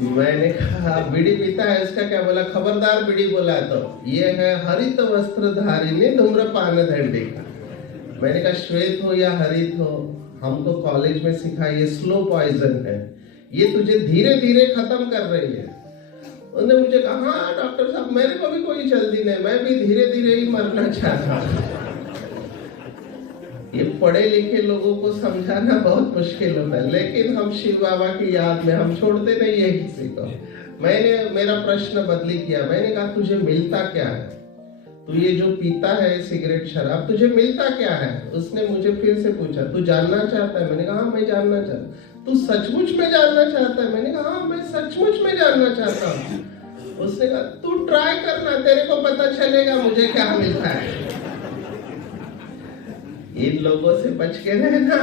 मैंने कहा बीड़ी पीता है उसका क्या? बोला खबरदार बीड़ी बोला तो ये है हरित वस्त्र धारिणी धूम्रपान दंडिका। मैंने कहा श्वेत हो या हरित हो, हमको कॉलेज में सिखा ये स्लो पॉइजन है, ये तुझे धीरे धीरे खत्म कर रही है। उन्होंने मुझे कहा हाँ डॉक्टर साहब मेरे को भी कोई जल्दी नहीं, मैं भी धीरे धीरे ही मरना चाहता हूँ। ये पढ़े लिखे लोगों को समझाना बहुत मुश्किल होता है, लेकिन हम शिव बाबा की याद में हम छोड़ते नहीं है किसी को। मैंने मेरा प्रश्न बदली किया, मैंने कहा तुझे मिलता क्या है? तू ये जो पीता है सिगरेट शराब, तुझे मिलता क्या है? उसने मुझे फिर से पूछा तू जानना चाहता है? मैंने कहा हाँ मैं जानना चाहता। तू सचमुच में जानना चाहता है? मैंने कहा हाँ मैं सचमुच में जानना चाहता हूँ। उसने कहा तू ट्राई करना, तेरे को पता चलेगा मुझे क्या मिलता है। इन लोगों से बच के रहना।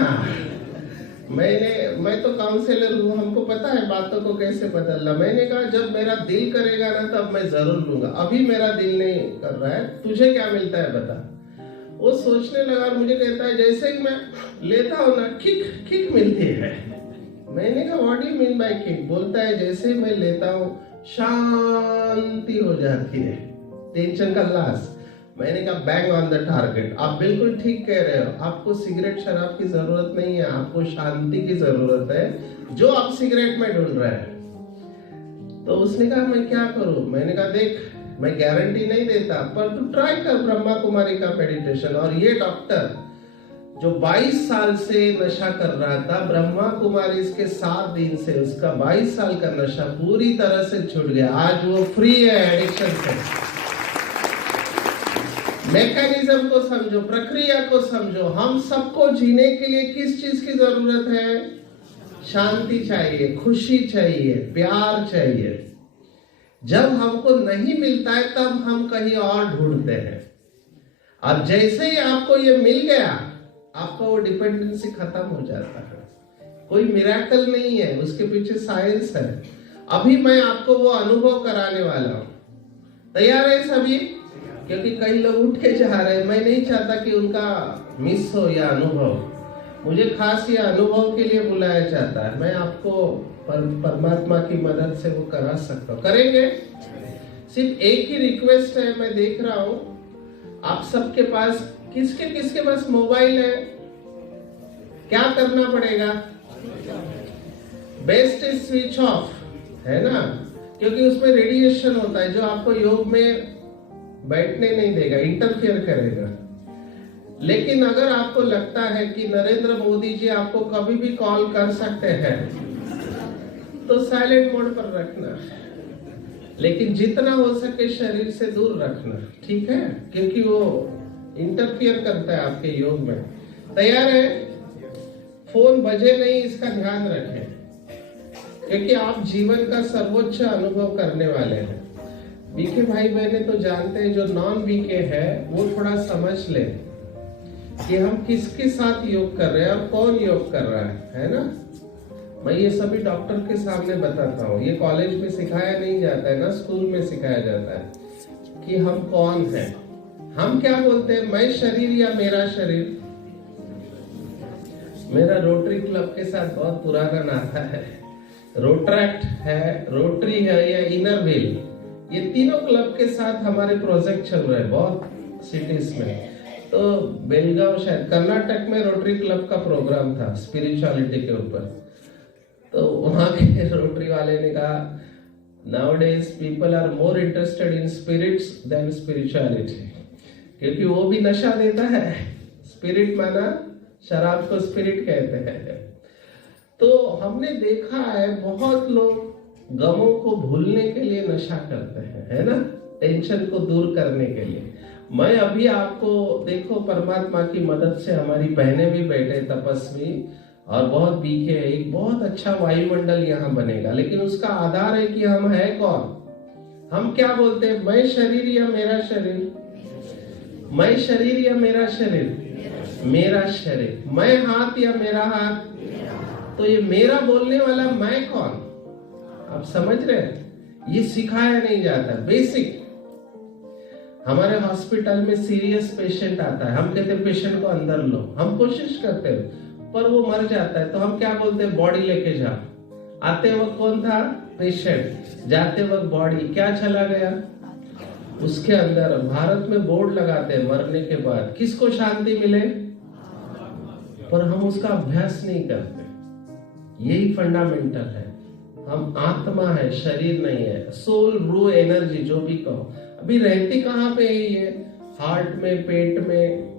मैं तो काउंसलर हूँ, हमको पता है बातों को कैसे बदलना। मैंने कहा जब मेरा दिल करेगा ना तब मैं जरूर लूंगा, अभी मेरा दिल नहीं कर रहा है, तुझे क्या मिलता है बता। वो सोचने लगा और मुझे कहता है जैसे ही मैं लेता हूँ ना किक मिलती है। मैंने कहा what do you mean bye kick? बोलता है जैसे ही मैं लेता हूँ शांति हो जाती है, टेंशन का लॉस। मैंने कहा बैंग ऑन द टारगेट, आप बिल्कुल ठीक कह रहे हो। आपको सिगरेट शराब की जरूरत नहीं है, आपको शांति की जरूरत है जो आप सिगरेट में ढूंढ रहे हैं। तो उसने कहा मैं क्या करूं? मैंने कहा देख मैं गारंटी नहीं देता, पर तू ट्राई कर ब्रह्मा कुमारी का मेडिटेशन। और ये डॉक्टर जो 22 साल से नशा कर रहा था, ब्रह्मा कुमारी इसके 7 दिन से उसका 22 साल का नशा पूरी तरह से छूट गया। आज वो फ्री है एडिक्शन से। मैकेनिज्म को समझो, प्रक्रिया को समझो। हम सबको जीने के लिए किस चीज की जरूरत है? शांति चाहिए, खुशी चाहिए, प्यार चाहिए। जब हमको नहीं मिलता है तब हम कहीं और ढूंढते हैं। अब जैसे ही आपको ये मिल गया, आपका वो डिपेंडेंसी खत्म हो जाता है। कोई मिरेकल नहीं है, उसके पीछे साइंस है। अभी मैं आपको वो अनुभव कराने वाला हूं। तैयार है सभी? क्योंकि कई लोग उठे जा रहे हैं, मैं नहीं चाहता कि उनका मिस हो या अनुभव। मुझे खास ये अनुभव के लिए बुलाया जाता है। मैं आपको परमात्मा की मदद से वो करा सकता हूँ। करेंगे? सिर्फ एक ही रिक्वेस्ट है, मैं देख रहा हूँ आप सबके पास किसके पास मोबाइल है? क्या करना पड़ेगा? बेस्ट इज स्विच ऑफ, है ना? क्योंकि उसमें रेडिएशन होता है जो आपको योग में बैठने नहीं देगा, इंटरफियर करेगा। लेकिन अगर आपको लगता है कि नरेंद्र मोदी जी आपको कभी भी कॉल कर सकते हैं तो साइलेंट मोड पर रखना, लेकिन जितना हो सके शरीर से दूर रखना, ठीक है? क्योंकि वो इंटरफियर करता है आपके योग में। तैयार है? फोन बजे नहीं, इसका ध्यान रखें, क्योंकि आप जीवन का सर्वोच्च अनुभव करने वाले हैं। बीके भाई बहने तो जानते हैं, जो नॉन बीके है वो थोड़ा समझ ले कि हम किसके साथ योग कर रहे हैं और कौन योग कर रहा है ना? मैं ये सभी डॉक्टर के सामने बताता हूँ। ये कॉलेज में सिखाया नहीं जाता है ना, स्कूल में सिखाया जाता है कि हम कौन हैं। हम क्या बोलते हैं, मैं शरीर या मेरा शरीर? मेरा रोटरी क्लब के साथ बहुत पुराना नाता है। रोट्रैक्ट है, रोटरी है या इनर व्हील, ये तीनों क्लब के साथ हमारे प्रोजेक्ट चल रहे हैं बहुत सिटीज में। तो बेलगांव शायद कर्नाटक में रोटरी क्लब का प्रोग्राम था स्पिरिचुअलिटी के ऊपर। तो वहां के रोटरी वाले ने कहा nowadays people are more interested in spirits than spirituality, क्योंकि वो भी नशा देता है, स्पिरिट माना शराब को स्पिरिट कहते हैं। तो हमने देखा है बहुत लोग गमों को भूलने के लिए नशा करते हैं, है ना, टेंशन को दूर करने के लिए। मैं अभी आपको देखो, परमात्मा की मदद से हमारी बहनें भी बैठे तपस्वी और बहुत बीके, एक बहुत अच्छा वायुमंडल यहाँ बनेगा। लेकिन उसका आधार है कि हम है कौन। हम क्या बोलते हैं, मैं शरीर या मेरा शरीर, मैं शरीर या मेरा शरीर, मेरा शरीर, मैं हाथ या मेरा हाथ। तो ये मेरा बोलने वाला मैं कौन, आप समझ रहे हैं। ये सिखाया नहीं जाता बेसिक। हमारे हॉस्पिटल में सीरियस पेशेंट आता है, हम कहते हैं पेशेंट को अंदर लो, हम कोशिश करते हैं पर वो मर जाता है तो हम क्या बोलते हैं, बॉडी लेके जाओ। आते वक्त कौन था, पेशेंट, जाते वक्त बॉडी क्या चला गया उसके अंदर। भारत में बोर्ड लगाते हैं मरने के बाद किसको शांति मिले, पर हम उसका अभ्यास नहीं करते। यही फंडामेंटल है। हम आत्मा है, शरीर नहीं है, सोल, रूह, एनर्जी जो भी कहो। अभी रहती कहाँ पे है ये, हार्ट में, पेट में।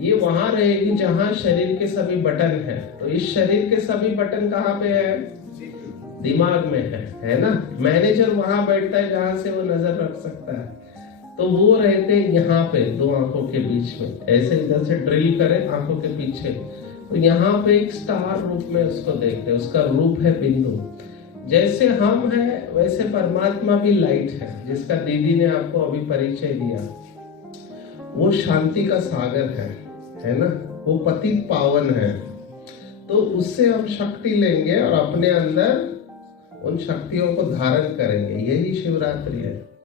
ये वहां रहेगी जहां शरीर के सभी बटन है। तो इस शरीर के सभी बटन कहाँ पे है, दिमाग में है ना। मैनेजर वहां बैठता है जहां से वो नजर रख सकता है। तो वो रहते यहाँ पे दो आंखों के बीच में, ऐसे इधर से ड्रिल करें आंखों के पीछे, तो यहाँ पे एक स्टार रूप में उसको देखते हैं। उसका रूप है बिंदु। जैसे हम हैं वैसे परमात्मा भी लाइट है, जिसका दीदी ने आपको अभी परिचय दिया। वो शांति का सागर है ना, वो पतित पावन है। तो उससे हम शक्ति लेंगे और अपने अंदर उन शक्तियों को धारण करेंगे। यही शिवरात्रि है।